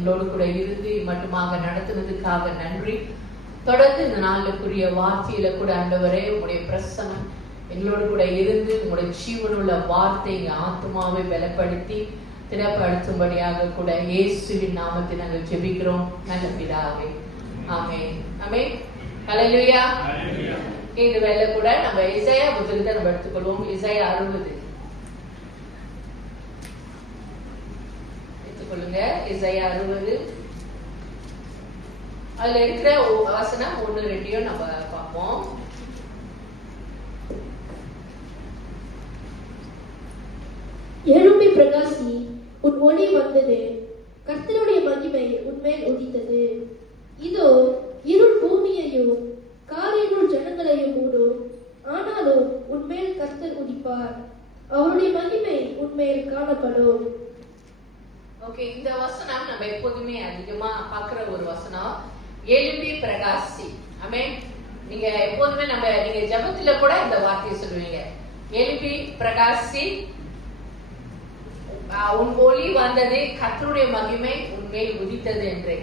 எங்களோடு கூட இருந்து மட்டுமாக நடத்துனதுக்காக நன்றி. தொடர்ந்து இந்த நாளுக்குரிய வார்த்தையில கூட ஆண்டவரே உங்களுடைய பிரசனம் எங்களோடு கூட இருந்து உங்களுடைய ஜீவனுள்ள வார்த்தை எங்க ஆத்மாவை பலப்படுத்தி திடப்படுத்தும்படியாக கூட இயேசுவின் நாமத்தில் நாங்கள் ஜெபிக்கிறோம் நல்ல பிதாவே. ஆமென் ஆமென் ஹல்லேலூயா. இந்த வேளை கூட நம்ம இசையா புத்தகத்தை நம்ம எடுத்துக்கொள்வோம். இசையா 60 எடுத்துக்கொள்ளுங்க. இசையா 60 அதுல இருக்கிற வசனம் 1-2 நம்ம பார்ப்போம். எழும்பி பிரகாசி, உன் ஒளி வந்தது, கர்த்தருடைய மகிமை உன்மேல் உதித்தது. இதோ இருள் பூமியையும் காரிருள் ஜனங்களையும் மூடும், ஆனாலும் உன்மேல் கர்த்தர் உதிப்பார், அவருடைய மகிமை உன்மேல் காணப்படும். ஓகே, இந்த வசனம் நம்ம எப்போதுமே அதிகமா பார்க்கிற ஒரு வசனம். எழும்பி பிரகாசி. ஆமென். நீங்க எப்போதுமே நீங்க ஜெபத்துல கூட இந்த வார்த்தையை சொல்லுவீங்க. எழும்பி பிரகாசி, உன் ஒளி வந்தது, கர்த்தருடைய மகிமை உன்மேல் உதித்தது என்று.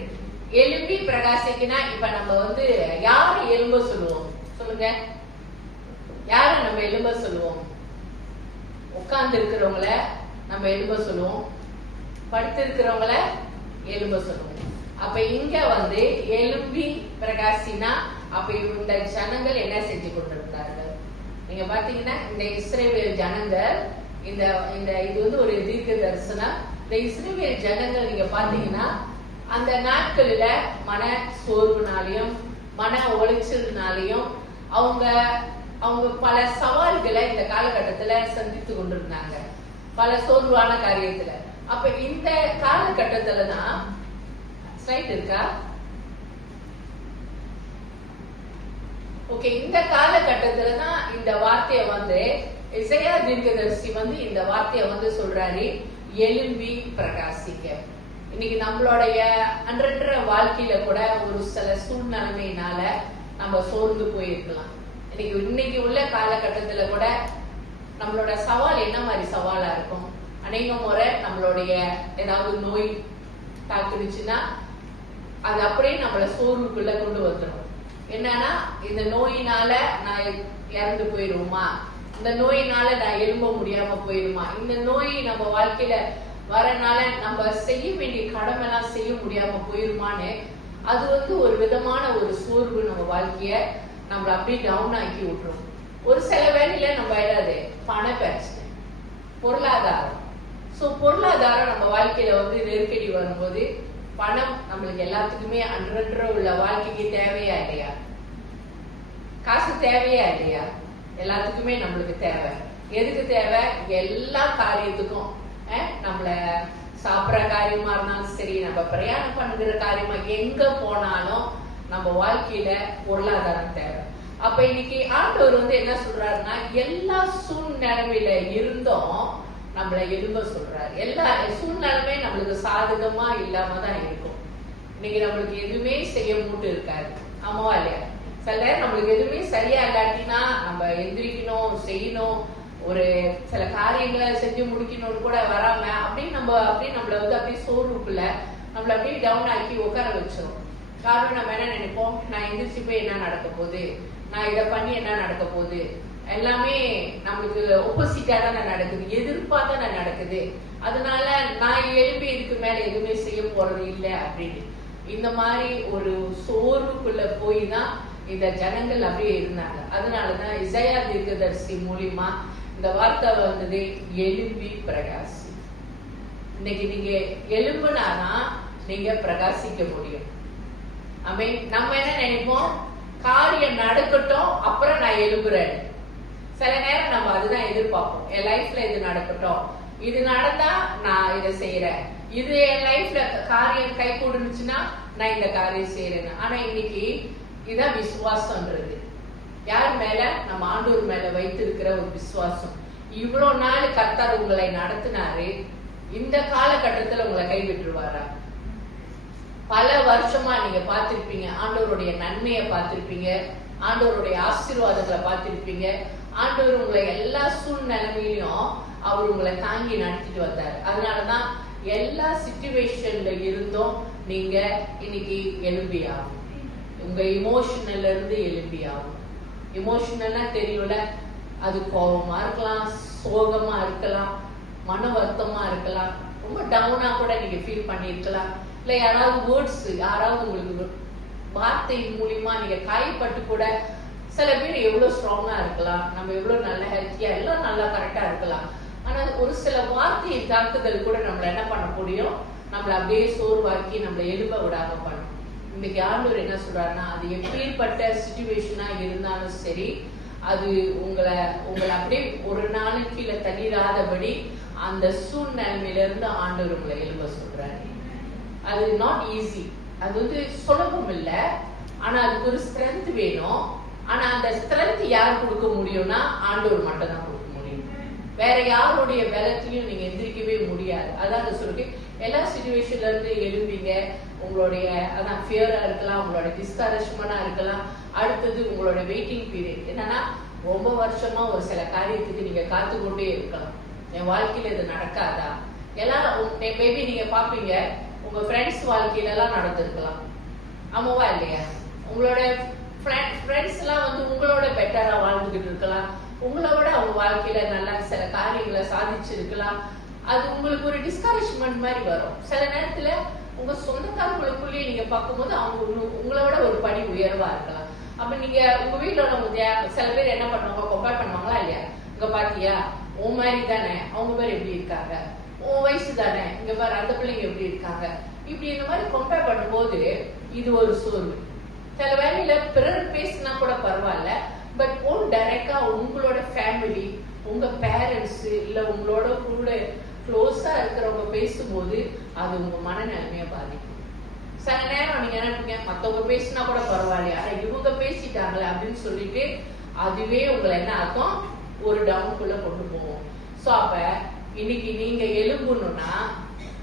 எழும்பி பிரகாசிக்குனா இப்ப நம்ம யாரு எழும்ப சொல்லுவோம் சொல்லுங்க? யாரு நம்ம எழும்ப சொல்லுவோம்? உட்கார்ந்து இருக்கிறவங்கள நம்ம எழும்ப சொல்லுவோம், படுத்து இருக்கிறவங்கள எழும்ப சொல்லுவோம். அப்ப இங்க எழும்பி பிரகாசினா அப்ப இந்த ஜனங்கள் என்ன செஞ்சு கொண்டிருந்தார்கள்? நீங்க பாத்தீங்கன்னா இந்த இஸ்ரவேல் ஜனங்கள் இது ஒரு தீர்க்க தரிசனம். இந்த இஸ்ரவேல் ஜனங்கள் நீங்க பாத்தீங்கன்னா அந்த நாட்களில மன சோர்வுனாலையும் மன உளைச்சல்னாலையும் அவங்க பல சவால்களை இந்த காலகட்டத்துல சந்தித்து கொண்டிருந்தாங்க, பல சோர்வான காரியத்துல. அப்ப இந்த காலகட்டத்துலதான் ஸ்லைட் இருக்கா? ஓகே, இந்த காலகட்டத்துலதான் இந்த வார்த்தையை இசையா தீர்க்கதரிசி இந்த வார்த்தையை சொல்றாரு, எழும்பி பிரகாசிக்க. இன்னைக்கு நம்மளுடைய அன்றற்ற வாழ்க்கையில கூட ஒரு சில சூழ்நிலைமையினால நம்ம சோர்ந்து போயிருக்கலாம். இன்னைக்கு உள்ள காலகட்டத்துல கூட நம்மளோட சவால் என்ன மாதிரி சவாலா இருக்கும்? அநேக முறை நம்மளுடைய ஏதாவது நோய் தாக்குனுச்சுன்னா அது அப்படியே நம்மள சோர்வுக்குள்ள கொண்டு வந்துடும். என்னன்னா, இந்த நோயினால நான் இறந்து போயிருவோமா, இந்த நோயினால நான் எழும்ப முடியாம போயிருமா, இந்த நோய் நம்ம வாழ்க்கையில வரனால நம்ம செய்ய வேண்டிய கடமை எல்லாம் செய்ய முடியாம போயிருமான்னு அது ஒரு விதமான ஒரு சோர்வு நம்ம வாழ்க்கைய நம்மள அப்படியே டவுன் ஆக்கி விட்டுரும். ஒரு சில வேலையில நம்ம ஏதாவது பண பிரச்சனை, பொருளாதாரம். பொருளாதாரம் நம்ம வாழ்க்கையில நெருக்கடி வரும்போது பணம் நம்மளுக்கு எல்லாத்துக்குமே அன்றன்ற உள்ள வாழ்க்கைக்கு தேவையா இல்லையா? காசு தேவையா இல்லையா? எல்லாத்துக்குமே நம்மளுக்கு தேவை. எதுக்கு தேவை? எல்லா காரியத்துக்கும். நம்மள சாப்பிட்ற காரியமா இருந்தாலும் சரி, நம்ம பிரயாணம் பண்ணுகிற காரியமா, எங்க போனாலும் நம்ம வாழ்க்கையில பொருளாதாரம் தேவை. அப்ப இன்னைக்கு ஆண்டவர் என்ன சொல்றாருன்னா, எல்லா சூழ்நிலையில இருந்தும் நம்மள எழும்ப சொல்றாரு. எல்லா சூழ்நிலையுமே நம்மளுக்கு சாதகமா இல்லாம தான் இருக்கும். இன்னைக்கு நம்மளுக்கு எதுவுமே செய்ய மூட்டு இருக்காது, ஆமாவா இல்லையா? சில நேரம் நம்மளுக்கு எதுவுமே சரியா இல்லாட்டினா நம்ம எந்திரிக்கணும், செய்யணும், ஒரு சில காரியங்களை செஞ்சு முடிக்கணும்னு கூட வராம அப்படியே நம்மள அப்படியே சோர்வுக்குள்ள நம்மள அப்படியே டவுன் ஆக்கி உட்கார வச்சிரும். காரணம் நம்ம என்ன நினைப்போம்? நான் எந்திரிச்சு போய் என்ன நடக்க போகுது, நான் இதை பண்ணி என்ன நடக்க போகுது, எல்லாமே நம்மளுக்கு ஒப்போசிட்டா தான் நடக்குது, எதிர்பார்த்தா நடக்குது, அதனால நான் எழுப்பி இதுக்கு மேல எதுவுமே செய்ய போறது இல்லை அப்படின்னு இந்த மாதிரி ஒரு சோர்வுக்குள்ள போய் தான் இந்த ஜனங்கள் அப்படியே இருந்தாங்க. அதனாலதான் இசையா தீர்க்கதரிசி மூலியமா இந்த வார்த்தை வந்தது, எழும்பி பிரகாசி. இன்னைக்கு நீங்க எழும்புனாதான் நீங்க பிரகாசிக்க முடியும். நம்ம என்ன நினைப்போம்? காரியம் நடக்கட்டும் அப்புறம் நான் எழும்புறேன். சில நேரம் நம்ம அதுதான் எதிர்பார்ப்போம். என் லைஃப்ல இது நடக்கட்டும், இது நடந்தா நான் இதை செய்யறேன், இது என் லைஃப்ல காரியம் கை கூடுனுச்சுன்னா நான் இந்த காரியம் செய்யறேன். ஆனா இன்னைக்கு இதான் விசுவாசம்ன்றது. யார் மேல? நம்ம ஆண்டவர் மேல வைத்திருக்கிற ஒரு விசுவாசம். இவ்வளவு நாள் கர்த்தர் உங்களை நடத்தினாரு, இந்த காலகட்டத்துல உங்களை கைவிட்டுருவாரா? பல வருஷமா நீங்க பார்த்திருப்பீங்க, ஆண்டவருடைய நன்மையை பார்த்திருப்பீங்க, ஆண்டவருடைய ஆசீர்வாதங்களை பார்த்திருப்பீங்க. ஆண்டவர் உங்களை எல்லா சூழ்நிலைமையிலும் அவர் உங்களை தாங்கி நடத்திட்டு வந்தார். அதனாலதான் எல்லா சிச்சுவேஷன்ல இருந்தும் நீங்க இன்னைக்கு எழும்பி ஆகும். உங்க இமோஷனல்ல இருந்து எழும்பி ஆகும். இமோஷனல்னா தெரியும்ல, அது கோபமா இருக்கலாம், சோகமா இருக்கலாம், மன வருத்தமா இருக்கலாம், ரொம்ப டவுனா கூட நீங்க ஃபீல் பண்ணிருக்கலாம். இல்ல யாராவது வேர்ட்ஸ், யாராவது உங்களுக்கு வார்த்தை மூலியமா நீங்க காயப்பட்டு கூட, சில பேர் எவ்வளவு ஸ்ட்ராங்கா இருக்கலாம், நம்ம எவ்வளவு நல்ல ஹெல்த்தியா எல்லாம் நல்லா கரெக்டா இருக்கலாம். ஆனா ஒரு சில வார்த்தை தாக்குதல் கூட நம்மள என்ன பண்ண முடியும், நம்மள அப்படியே சோர்வாக்கி நம்மள எழும்ப விடாம பண்ணும். இன்னைக்கு ஆண்டவர் என்ன சொல்றாருன்னா, அது எப்படிப்பட்ட சிச்சுவேஷனா இருந்தாலும் சரி, அது உங்களை அப்படியே ஒரு நாளும் கீழே தள்ளிடாதபடி அந்த சூழ்நிலைமையில இருந்து ஆண்டவர் உங்களை எழும்ப சொல்றாரு. அது நாட் ஈஸி, அது வந்து சுலபம் இல்ல. ஆனா அதுக்கு ஒரு ஸ்ட்ரென்த் வேணும். ஆனா அந்த ஸ்ட்ரென்த் யார் கொடுக்க முடியும்னா ஆண்டவர் மட்டும் தான் கொடுக்க முடியும். வேற யாருடைய பலத்திலையும் நீங்க எந்திரிக்கவே முடியாது. அதான் சொல்லிட்டு எல்லா சிச்சுவேஷன்ல இருந்து எழும்பீங்க. உங்களுடைய அதான் ஃபியரா இருக்கலாம், உங்களோட டிஸ்கரேஜ்மெண்டா இருக்கலாம். அடுத்தது உங்களோட வெயிட்டிங் பீரியட் என்னன்னா, ரொம்ப வருஷமா ஒரு சில காரியத்துக்கு நீங்க காத்து கொண்டே இருக்கலாம். என் வாழ்க்கையில இது நடக்காதா? எல்லாரும் மேபி நீங்க பாப்பீங்க, உங்க ஃப்ரெண்ட்ஸ் வாழ்க்கையில எல்லாம் நடந்திருக்கலாம். ஆமாவா இல்லையா? உங்களோட ஃப்ரெண்ட்ஸ் எல்லாம் வந்து உங்களோட பெட்டரா வாழ்ந்துகிட்டு இருக்கலாம். உங்களை விட அவங்க வாழ்க்கையில நல்லா சில காரியங்களை சாதிச்சிருக்கலாம். அது உங்களுக்கு ஒரு டிஸ்கரேஜ்மெண்ட் மாதிரி வரும். சில நேரத்துல உங்க சொந்தக்காரங்களுக்குள்ளேயே நீங்க பார்க்கும்போது அவங்க உங்களை விட ஒரு படி உயர்வா இருக்கலாம். அப்ப நீங்க உங்க வீட்டுல உள்ளவங்க சில பேர் என்ன பண்ணுவாங்க, கம்பேர் பண்ணுவாங்களா இல்லையா? இங்க பாத்தியா, உன் மாதிரி தானே அவங்க பேர் எப்படி இருக்காங்க, உன் வயசு தானே, இங்க பாரு அந்த பிள்ளைங்க எப்படி இருக்காங்க, இப்படி இந்த மாதிரி கம்பேர் பண்ணும்போது இது ஒரு சோர்வு. சில வேலையில பிறர் பேசினா கூட பரவாயில்ல, பட் ஓன் டைரக்டா உங்களோட ஃபேமிலி, உங்க பேரண்ட்ஸ் இல்ல உங்களோட கூட க்ளோஸா இருக்கிறவங்க பேசும்போது அது உங்க மனநிலைமைய பாதிக்கும். சில நேரம் நீங்க நினைப்பீங்க, மத்தவங்க பேசினா கூட பரவாயில்லையா, இவங்க பேசிட்டாங்களே அப்படின்னு சொல்லிட்டு அதுவே உங்களை என்ன ஆகும், ஒரு டவுனுக்குள்ள கொண்டு போவோம். சோ அப்ப இன்னைக்கு நீங்க எழும்பணும்னா,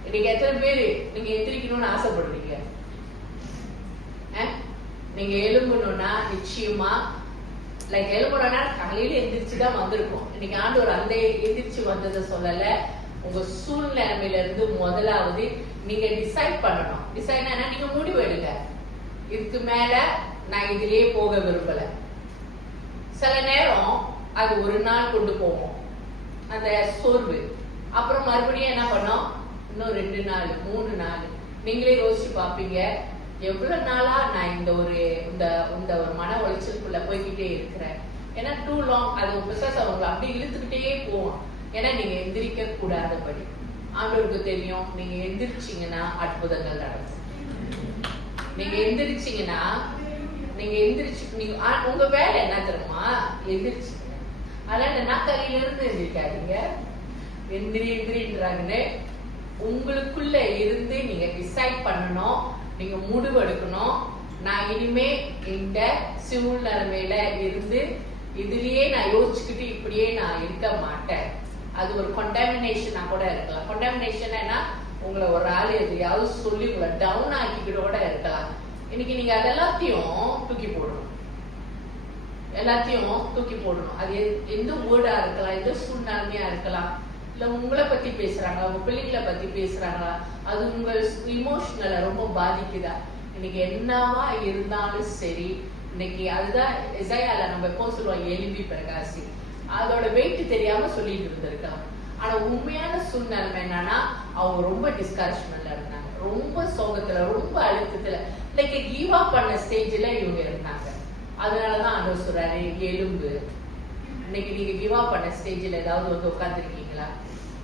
இன்னைக்கு எத்தனை பேரு நீங்க எந்திரிக்கணும்னு ஆசைப்படுறீங்க? நீங்க எழும்பணும்னா நிச்சயமா லைக் எழும்பணும்னா காலையில எந்திரிச்சுதான் வந்திருக்கும். இன்னைக்கு ஆண்டவர் அந்த எந்திரிச்சு வந்ததை சொல்லல. உங்க சூழ்நிலைமையில இருந்து முதலாவது நீங்க டிசைட் பண்ணணும். டிசைட் என்ன, நீங்க முடிவு எடுங்க. இதுக்கு மேல நான் இதுலயே போக விரும்பல. சில நேரம் அது ஒரு நாள் கொண்டு போவோம் அந்த சோர்வு. அப்புறம் மறுபடியும் என்ன பண்ணோம், இன்னும் 2 நாள் 3 நாள். நீங்களே யோசிச்சு பாப்பீங்க, எவ்வளவு நாளா நான் இந்த ஒரு மன உளைச்சலுக்குள்ள போய்கிட்டே இருக்கிறேன். ஏன்னா டூ லாங் அது பிசாசு அவங்க அப்படி இழுத்துக்கிட்டே போவோம். ஏன்னா நீங்க எந்திரிக்க கூடாதபடி. ஆண்டவருக்கு தெரியும், நீங்க எந்திரிச்சீங்கன்னா அற்புதங்கள் நடக்கும். நீங்க எந்திரிச்சீங்கன்னா நீங்க உங்க வேலை என்ன தெரியுமா, எந்திரிச்சீங்க. அதனால நாக்கரையில இருந்து எந்திரிக்காதீங்க, எந்திரின்றாங்கன்னு உங்களுக்குள்ள இருந்து நீங்க டிசைட் பண்ணணும். நீங்க முடிவு எடுக்கணும், நான் இனிமே இந்த சூழ்நிலைமையில இருந்து இதுலயே நான் யோசிச்சுக்கிட்டு இப்படியே நான் இருக்க மாட்டேன். அது ஒரு கண்டாமினேஷனா கூட இருக்கலாம். கண்டாமினேஷன் என்ன, உங்களை ஒரு ஆள் எதையாவது சொல்லி உங்களை டவுன் ஆக்கிக்கிட்டு கூட இருக்கலாம். இன்னைக்கு நீங்க அதெல்லாத்தையும் தூக்கி போடணும். எல்லாத்தையும் தூக்கி போடணும். அது எந்த வேர்டா இருக்கலாம், எந்த சூழ்நிலைமையா இருக்கலாம். இல்ல உங்களை பத்தி பேசுறாங்களா, உங்க பிள்ளைங்களை பத்தி பேசுறாங்களா, அது உங்க இமோஷனல ரொம்ப பாதிக்குதா? இன்னைக்கு என்னவா இருந்தாலும் சரி, இன்னைக்கு அதுதான் எசையால நம்ம எப்போ சொல்லுவோம், எழும்பி பிரகாசி. அதோட வெயிட் தெரியாம சொல்லிட்டு இருந்திருக்கலாம். ஆனா உண்மையான சூழ்நிலைமை என்னன்னா, அவங்க ரொம்ப டிஸ்கரேஜ்மெண்ட்ல இருந்தாங்க, ரொம்ப சோகத்துல, ரொம்ப அழுத்தத்துல, இன்னைக்கு கிவ் அப் பண்ண ஸ்டேஜ்ல இவங்க இருந்தாங்க. அதனாலதான் ஆண்டவர் சொல்றாரு, எலும்பு. இன்னைக்கு நீங்க கிவ் அப் பண்ண ஸ்டேஜ்ல ஏதாவது வந்து உட்கார்ந்துருக்கீங்களா?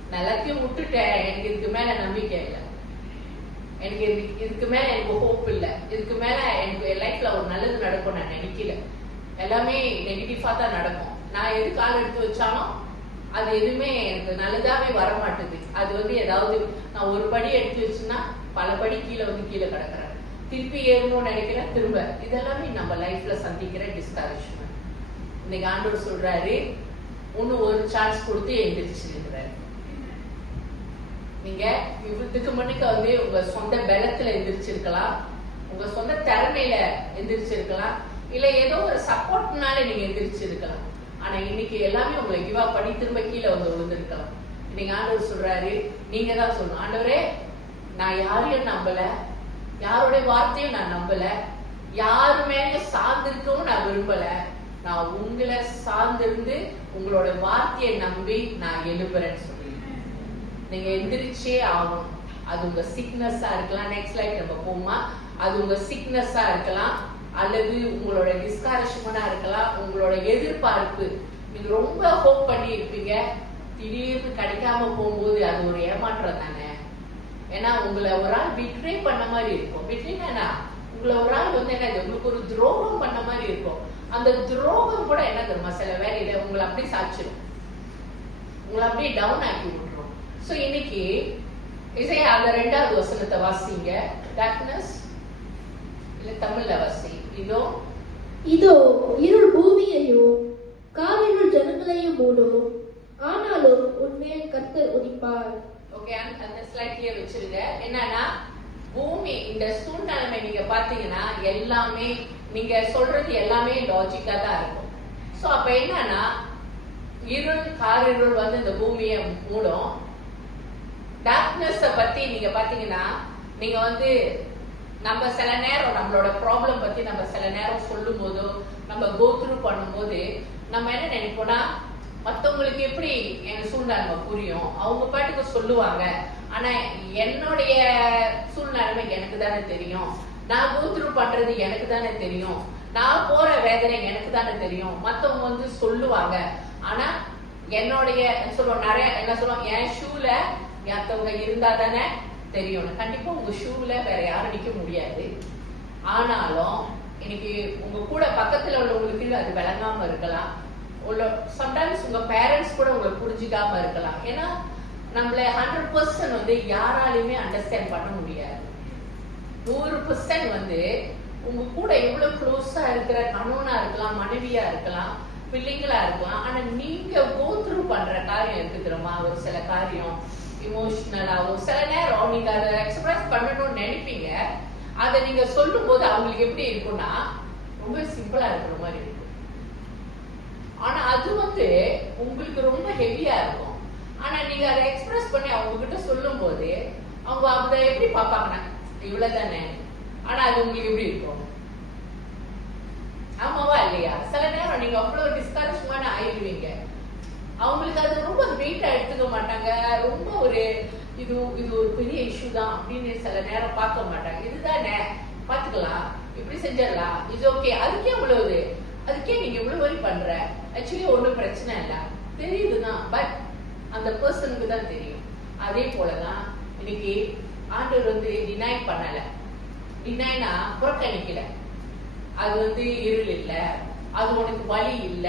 நான் எல்லாத்தையும் விட்டுட்டேன், எனக்கு இதுக்கு மேல நம்பிக்கை இல்லை, எனக்கு இதுக்கு மேல எனக்கு ஹோப் இல்லை, இதுக்கு மேல எனக்கு என் லைஃப்ல ஒரு நல்லது நடக்கும் நான் நினைக்கல, எல்லாமே நெகட்டிவா தான் நடக்கும், நான் எது கால் எடுத்து வச்சாலும் அது எதுவுமே எனக்கு நல்லதாவே வர மாட்டுது, அது வந்து ஏதாவது நான் ஒரு படி எடுத்து வச்சுன்னா பல படி கீழே கிடக்குறேன், திருப்பி ஏறணும்னு நினைக்கிறேன் திரும்ப. இதெல்லாமே நம்ம லைஃப்ல சந்திக்கிற டிஸ்கரேஜ்மெண்ட். இன்னைக்கு ஆண்டவர் சொல்றாரு, இன்னும் ஒரு சான்ஸ் கொடுத்து எந்திரிச்சிருக்கிறாரு. நீங்க இதுக்கு முன்னுக்கு வந்து உங்க சொந்த பலத்துல எந்திரிச்சிருக்கலாம், உங்க சொந்த திறமையில எந்திரிச்சிருக்கலாம், இல்ல ஏதோ ஒரு சப்போர்ட்னால நீங்க எந்திரிச்சிருக்கலாம். ஆனா இன்னைக்கு எல்லாமே உங்களை கிவ் அப் பண்ணி திரும்ப கீழே வந்து விழுந்திருக்கலாம். இன்னைக்கு ஆண்டவர் சொல்றாரு, நீங்க தான் சொல்லணும், ஆண்டவரே நான் யாரையும் நம்பல, யாருடைய வார்த்தையும் நான் நம்பல, யாரு மேல சார்ந்திருக்கவும் நான் விரும்பல, நான் உங்களை சார்ந்திருந்து உங்களோட வார்த்தையை நம்பி நான் எழுப்புறேன்னு சொல்லி நீங்க எந்திரிச்சே ஆகும். அது உங்க சிக்னஸா இருக்கலாம், நெக்ஸ்ட் லைஃப் நம்ம போமா, அது உங்க சிக்னஸா இருக்கலாம், அல்லது உங்களோட டிஸ்கரேஜ்மெண்டா இருக்கலாம், உங்களோட எதிர்பார்ப்பு. நீங்க ரொம்ப ஹோப் பண்ணி இருப்பீங்க, திடீர்னு கிடைக்காம போகும்போது அது ஒரு ஏமாற்றம் தானே. ஏன்னா உங்களை ஒரு ஆள் பிட்ரே பண்ண மாதிரி இருக்கும். பிட்ரேனா உங்களை ஒரு ஆள் வந்து என்ன, உங்களுக்கு ஒரு துரோகம் பண்ண மாதிரி இருக்கும். அந்த துரோகம் கூட என்ன தெரியுமா, சில வேலையில உங்களை அப்படியே சாச்சிடும், உங்களை அப்படியே டவுன் ஆக்கி விட்டுரும். சோ இன்னைக்கு இசையா அந்த 2வது வசனத்தை வாசிங்க. டார்க்னஸ் இல்ல தமிழ்ல வாசி. இதோ இருள் பூமியையும் காரிருள் ஜனங்களையும் மூடும், ஆனாலும் உன்மேல் கர்த்தர் உதிப்பார். ஓகே, அந்த ஸ்லைட்லயே வச்சிருங்க. என்னன்னா பூமி இந்த சூழ்நிலைமை நீங்க பாத்தீங்கன்னா எல்லாமே நீங்க சொல்றது எல்லாமே லாஜிக்கா தான் இருக்கும். சோ அப்ப என்னன்னா இருள் காரிருள் வந்து இந்த பூமியை மூடும். டார்க்னஸ் பத்தி நீங்க பாத்தீங்கன்னா நீங்க வந்து நம்ம சில நேரம் நம்மளோட ப்ராப்ளம் பத்தி நம்ம சில நேரம் சொல்லும் போதோ நம்ம கோ த்ரூ பண்ணும்போது நம்ம என்ன நினைப்போம்னா, மத்தவங்களுக்கு எப்படி என் சூழ்நிலைமை புரியும், அவங்க பாட்டுக்கு சொல்லுவாங்க, ஆனா என்னுடைய சூழ்நிலைமை எனக்கு தானே தெரியும், நான் கோ த்ரூ பண்றது எனக்கு தானே தெரியும், நான் போற வேதனை எனக்கு தானே தெரியும், மத்தவங்க வந்து சொல்லுவாங்க, ஆனா என்னுடைய சொல்லுவோம் நிறைய என்ன சொல்லுவோம், என் ஷூல மத்தவங்க இருந்தா தானே தெரியும். கண்டிப்பா உங்க ஷூல வேற யாரும் நிக்க முடியாது. ஆனாலும் இன்னைக்கு உங்க கூட பக்கத்துல உள்ளவங்களுக்கு அது விளங்காம இருக்கலாம். சம்டைம்ஸ் உங்க பேரண்ட்ஸ் கூட உங்களை புரிஞ்சுக்காம இருக்கலாம். ஏன்னா நம்மள 100% வந்து யாராலையுமே அண்டர்ஸ்டாண்ட் பண்ண முடியாது. 100% வந்து உங்க கூட எவ்வளவு க்ளோஸா இருக்கிற கணவனா இருக்கலாம், மனைவியா இருக்கலாம், பிள்ளைங்களா இருக்கலாம், ஆனா நீங்க கோ த்ரூ பண்ற காரியம் இருக்கு தெரியுமா, ஒரு சில காரியம் இமோஷனலாவும் சில நேரம் நீங்க அதை எக்ஸ்பிரஸ் பண்ணணும்னு நினைப்பீங்க. அதை நீங்க சொல்லும் போது அவங்களுக்கு எப்படி இருக்கும்னா ரொம்ப சிம்பிளா இருக்கிற மாதிரி இருக்கும். ஆனா அது வந்து உங்களுக்கு ரொம்ப ஹெவியா இருக்கும். ஆனா நீங்க அதை எக்ஸ்பிரஸ் பண்ணி அவங்க கிட்ட சொல்லும் போது அவங்க அதை எப்படி பார்ப்பாங்கன்னா இவ்வளவுதானே, ஆனா அது உங்களுக்கு எப்படி இருக்கும், ஆமாவா இல்லையா? சில நேரம் நீங்க அவ்வளவு டிஸ்கரேஜ்மெண்ட் ஆயிடுவீங்க. அவங்களுக்கு அது ரொம்ப வெயிட்டா எடுத்துக்க மாட்டாங்க. ரொம்ப ஒரு இது ஒரு பெரிய இஷ்யூ தான் அப்படின்னு சில நேரம் பார்க்க மாட்டாங்க. இதுதானே பாத்துக்கலாம், இப்படி செஞ்சிடலாம், இது ஓகே, அதுக்கே இவ்வளவு, அதுக்கே நீங்க இவ்வளவு வரி பண்ற, ஆக்சுவலி ஒன்னும் பிரச்சனை இல்ல தெரியுதுதான், பட் அந்த பர்சனுக்கு தான் தெரியும். அதே போலதான் இன்னைக்கு ஆண்டவர் வந்து டினை பண்ணல. டினைனா புறக்கணிக்கல. அது வந்து இருள் இல்ல, அது உனக்கு வலி இல்ல,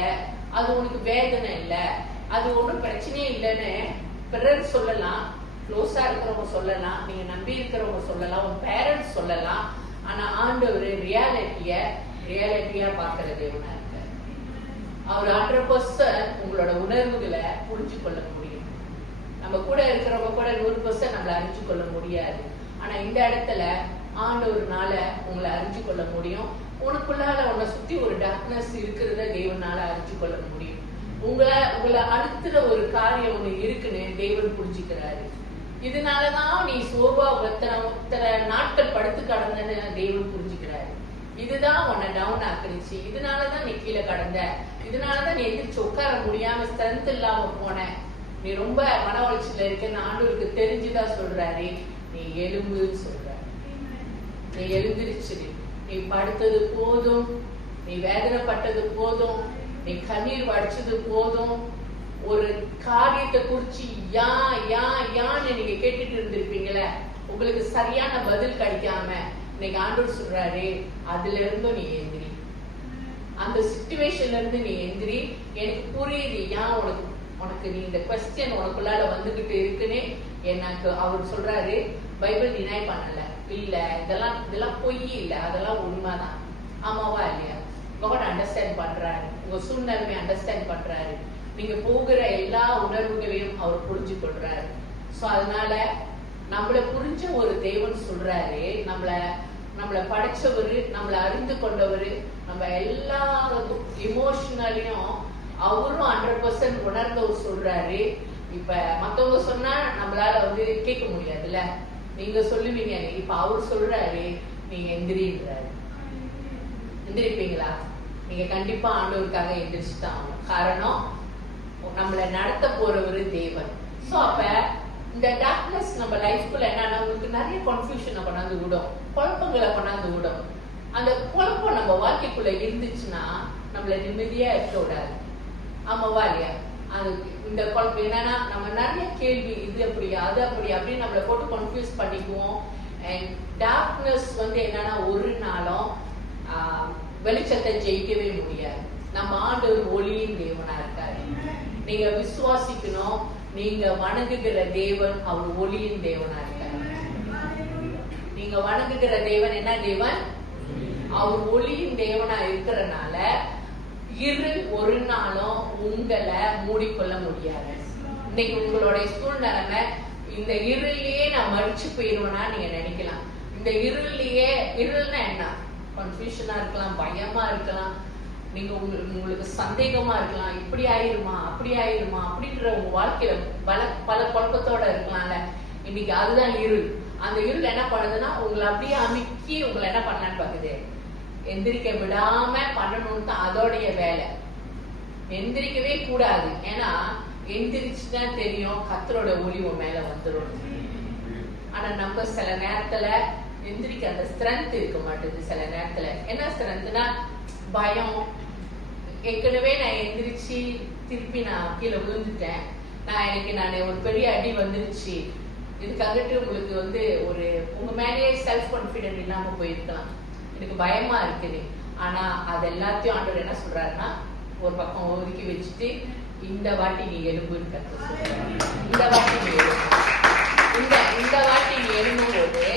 அது உனக்கு வேதனை இல்ல, அது ஒன்றும் பிரச்சனையே இல்லைன்னு பிறர் சொல்லலாம், க்ளோஸா இருக்கிறவங்க சொல்லலாம், நீங்க நம்பி இருக்கிறவங்க சொல்லலாம், உங்க பேரண்ட்ஸ் சொல்லலாம். ஆனா ஆண்டவர் ரியாலிட்டியா பாக்குற தேவனா இருக்க. அவர் 100% உங்களோட உணர்வுகளை புரிஞ்சு கொள்ள முடியும். நம்ம கூட இருக்கிறவங்க கூட 100% நம்மளை அறிஞ்சு கொள்ள முடியாது. ஆனா இந்த இடத்துல ஆண்டவர்னால உங்களை அறிஞ்சு கொள்ள முடியும். உனக்குள்ளால உன்னை சுத்தி ஒரு டார்க்னஸ் இருக்கிறத தேவனால அறிஞ்சு கொள்ள முடியும். உங்களை அடுத்துற ஒரு காரியம் ஒண்ணு இருக்குன்னு தேவன் புரிஞ்சுக்கிறாரு. இதனாலதான் நீ சோர்வா ஒருத்தர நாட்கள் படுத்து கடந்தன்னு தேவன் புரிஞ்சுக்கிறாரு. இதுதான் உன்னை டவுன் ஆக்கிருச்சு, இதனாலதான் நீ கீழே கடந்த, இதனாலதான் நீ எந்திரிச்சு உட்கார முடியாம ஸ்ட்ரென்த் இல்லாம போன, நீ ரொம்ப மன உளைச்சல இருக்குன்னு ஆண்டவருக்கு தெரிஞ்சுதான் சொல்றாரு, நீ எலும்புன்னு சொல்றாரு. நீ எழுந்திருச்சிரு, நீ படுத்தது போதும், நீ வேதனைப்பட்டது போதும், நீ கண்ணீர் வடிச்சது போதும். ஒரு காரியத்தை குறிச்சு யான்னு நீங்க கேட்டுட்டு இருந்திருப்பீங்களே, உங்களுக்கு சரியான பதில் கிடைக்காம இன்னைக்கு ஆண்டவர் சொல்றாரு, அதுல இருந்தும் நீ எந்திரி, அந்த சிச்சுவேஷன்ல இருந்து நீ எந்திரி. எனக்கு புரியுது ஏன் உனக்கு நீ இந்த கொஸ்டின் உனக்குள்ளால வந்துகிட்டு இருக்குன்னு. எனக்கு அவர் சொல்றாரு, பைபிள் டினை பண்ணல, இல்ல இதெல்லாம் பொய் இல்ல, அதெல்லாம் உண்மைதான். ஆமாவா இல்லையா? God அண்டர்ஸ்டாண்ட் பண்றாரு, உங்க சூழ்நிலைமை அண்டர்ஸ்டாண்ட் பண்றாரு, நீங்க போகிற எல்லா உணர்வுகளையும் அவர் புரிஞ்சு கொள்றாரு. சோ அதனால நம்மள புரிஞ்ச ஒரு தேவன் சொல்றாரு, நம்மள படைச்சவரு, நம்மள அறிந்து கொண்டவரு, நம்ம எல்லா இமோஷனலையும் அவரும் 100% உணர்ந்தவர் சொல்றாரு, இப்ப மத்தவங்க சொன்னா நம்மளால வந்து கேட்க முடியாதுல்ல. நீங்க சொல்லுவீங்க, இப்ப அவர் சொல்றாரு நீங்க எந்திரின்றாரு, எந்திரிப்பீங்களா? நீங்க கண்டிப்பா ஆண்டவருக்காக எந்திரிச்சுதான் ஆகணும். காரணம், நம்மளை நடத்த போறவரு தேவன். சோ அப்ப இந்த டார்க்னஸ் நம்ம லைஃப்குள்ள என்னன்னா உங்களுக்கு நிறைய கன்ஃபியூஷனை கொண்டாந்து விடும், குழப்பங்களை கொண்டாந்து விடும். அந்த குழப்பம் நம்ம வாழ்க்கைக்குள்ள இருந்துச்சுன்னா நம்மள நிம்மதியா இருக்க விடாது. ஆமாவா இல்லையா? அது இந்த குழப்பம் என்னன்னா நம்ம நிறைய கேள்வி, இது அப்படியா அது அப்படியா அப்படின்னு நம்மளை போட்டு கன்ஃபியூஸ் பண்ணிக்குவோம். அண்ட் டார்க்னஸ் வந்து என்னன்னா ஒரு நாளும் வெளிச்சத்தை ஜெயிக்கவே முடியாது. நம்ம ஆண்டவர் ஒளியின் தேவனா இருக்காரு. நீங்க விசுவாசிக்கணும், நீங்க வணங்குகிற தேவன் அவர் ஒளியின் தேவனா இருக்காரு. நீங்க வணங்குகிற தேவன் என்ன தேவன்? அவர் ஒளியின் தேவனா இருக்கிறனால இருள் ஒரு நாளும் உங்களை மூடிக்கொள்ள முடியாது. இன்னைக்கு உங்களுடைய சூழ்நிலைமை இந்த இருளையே நான் மறிச்சு போயிடுவேனா நீங்க நினைக்கலாம். இந்த இருளையே, இருள்னா என்ன? கன்ஃபியூஷனா இருக்கலாம், பயமா இருக்கலாம், நீங்க உங்களுக்கு சந்தேகமா இருக்கலாம், இப்படி ஆயிருமா அப்படி ஆயிருமா அப்படின்ற உங்க வாழ்க்கையில பல குழப்பத்தோட இருக்கலாம்ல. இன்னைக்கு அதுதான் இருள். அந்த இருள் என்ன பண்ணுதுன்னா உங்களை அப்படியே அமுக்கி உங்களை என்ன பண்ணலான்னு பாக்குது, எந்திரிக்க விடாம பண்ணணும்னு தான் அதோடைய வேலை. எந்திரிக்கவே கூடாது. ஏன்னா எந்திரிச்சுதான் தெரியும் கர்த்தரோட ஒளி உன் மேல வந்துடும். ஆனா நம்ம சில நேரத்துல எந்திரிக்க அந்த ஸ்ட்ரென்த் இருக்க மாட்டேங்குது. சில நேரத்துல என்ன ஸ்ட்ரென்த்னா பயம். ஏற்கனவே நான் எந்திரிச்சு திருப்பி நான் கீழே விழுந்துட்டேன், நான் ஒரு பெரிய அடி வந்துருச்சு, இதுக்காகட்டு உங்களுக்கு வந்து ஒரு உங்க மேலேயே செல்ஃப் கான்பிடென்ட் இல்லாம போயிருக்கலாம், எனக்கு பயமா இருக்குது. ஆனா அது எல்லாத்தையும் ஆண்டவர் என்ன சொல்றாருன்னா ஒரு பக்கம் ஒதுக்கி வச்சுட்டு இந்த வாட்டி நீ எலும்புன்னு கத்து சொல்றாரு. இந்த வாட்டி நீ எலும்பு, இந்த வாட்டி நீ எழும்பும் போது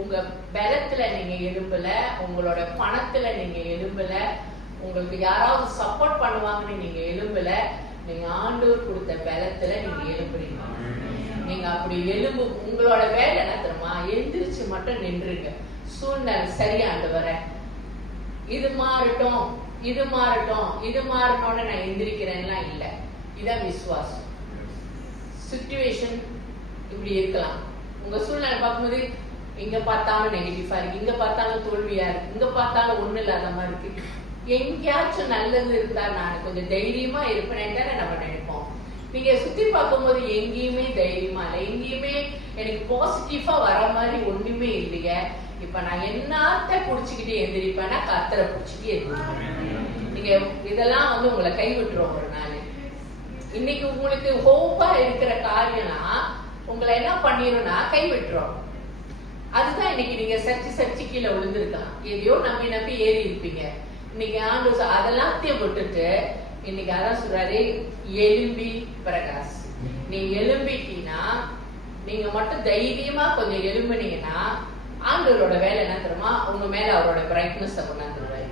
உங்க பலத்துல நீங்க எழும்பல, உங்களோட பணத்துல நீங்க எழும்பல, உங்களுக்கு யாராவது சப்போர்ட் பண்ணுவாங்கன்னு நீங்க எழும்பல, நீங்க ஆண்டவர் கொடுத்த பலத்துல நீங்க எழும்புறீங்க. நீங்க அப்படி எலும்பு, உங்களோட வேலை என்ன தெரியுமா? எந்திரிச்சு மட்டும் நின்றுங்க. சூழ்நிலை சரியாண்டு வர இது மாறட்டும், இது மாறட்டும், இது மாறணும்னு நான் எந்திரிக்கிறேன்னா இல்ல. இதான் விசுவாசம். சிச்சுவேஷன் இப்படி இருக்கலாம். உங்க சூழ்நிலை பார்க்கும்போது இங்க பார்த்தாலும் நெகட்டிவா இருக்கு, இங்க பார்த்தாலும் தோல்வியா இருக்கு, இங்க பார்த்தாலும் ஒண்ணு இல்லாத மாதிரி இருக்கு. எங்கேயாச்சும் நல்லது இருந்தா நான் கொஞ்சம் தைரியமா இருப்பேன் தானே நம்ம நினைப்போம். நீங்க சுத்தி பார்க்கும் போது எங்கேயுமே தைரியமா இல்லை, எங்கேயுமே எனக்கு பாசிட்டிவா வர மாதிரி ஒண்ணுமே இல்லைங்க. இப்ப நான் என்னத்த புடிச்சுக்கிட்டு எந்திரிப்பேன்னா கர்த்தரை புடிச்சுட்டு எந்திரிப்பேன். நீங்க இதெல்லாம் வந்து உங்களை கைவிட்டுரும் ஒரு நாள். இன்னைக்கு உங்களுக்கு ஹோப்பா இருக்கிற காரியம்னா உங்களை என்ன பண்ணிரும்னா கைவிட்டுரும். அதுதான் இன்னைக்கு நீங்க சர்ச்சு கீழே விழுந்திருக்கலாம், எதையோ நம்பி ஏறி இருப்பீங்க. இன்னைக்கு ஆண்டு அதெல்லாத்தையும் விட்டுட்டு இன்னைக்கு அதான் சொல்றாரு, எலும்பி பிரகாஷ். நீ எலும்பிட்டீங்கன்னா, நீங்க மட்டும் தைரியமா கொஞ்சம் எலும்பினீங்கன்னா ஆண்டவரோட வேலை என்ன தெரியுமா? உங்க மேல அவரோட பிரைட்னஸ் கொண்டாந்துருவாரு.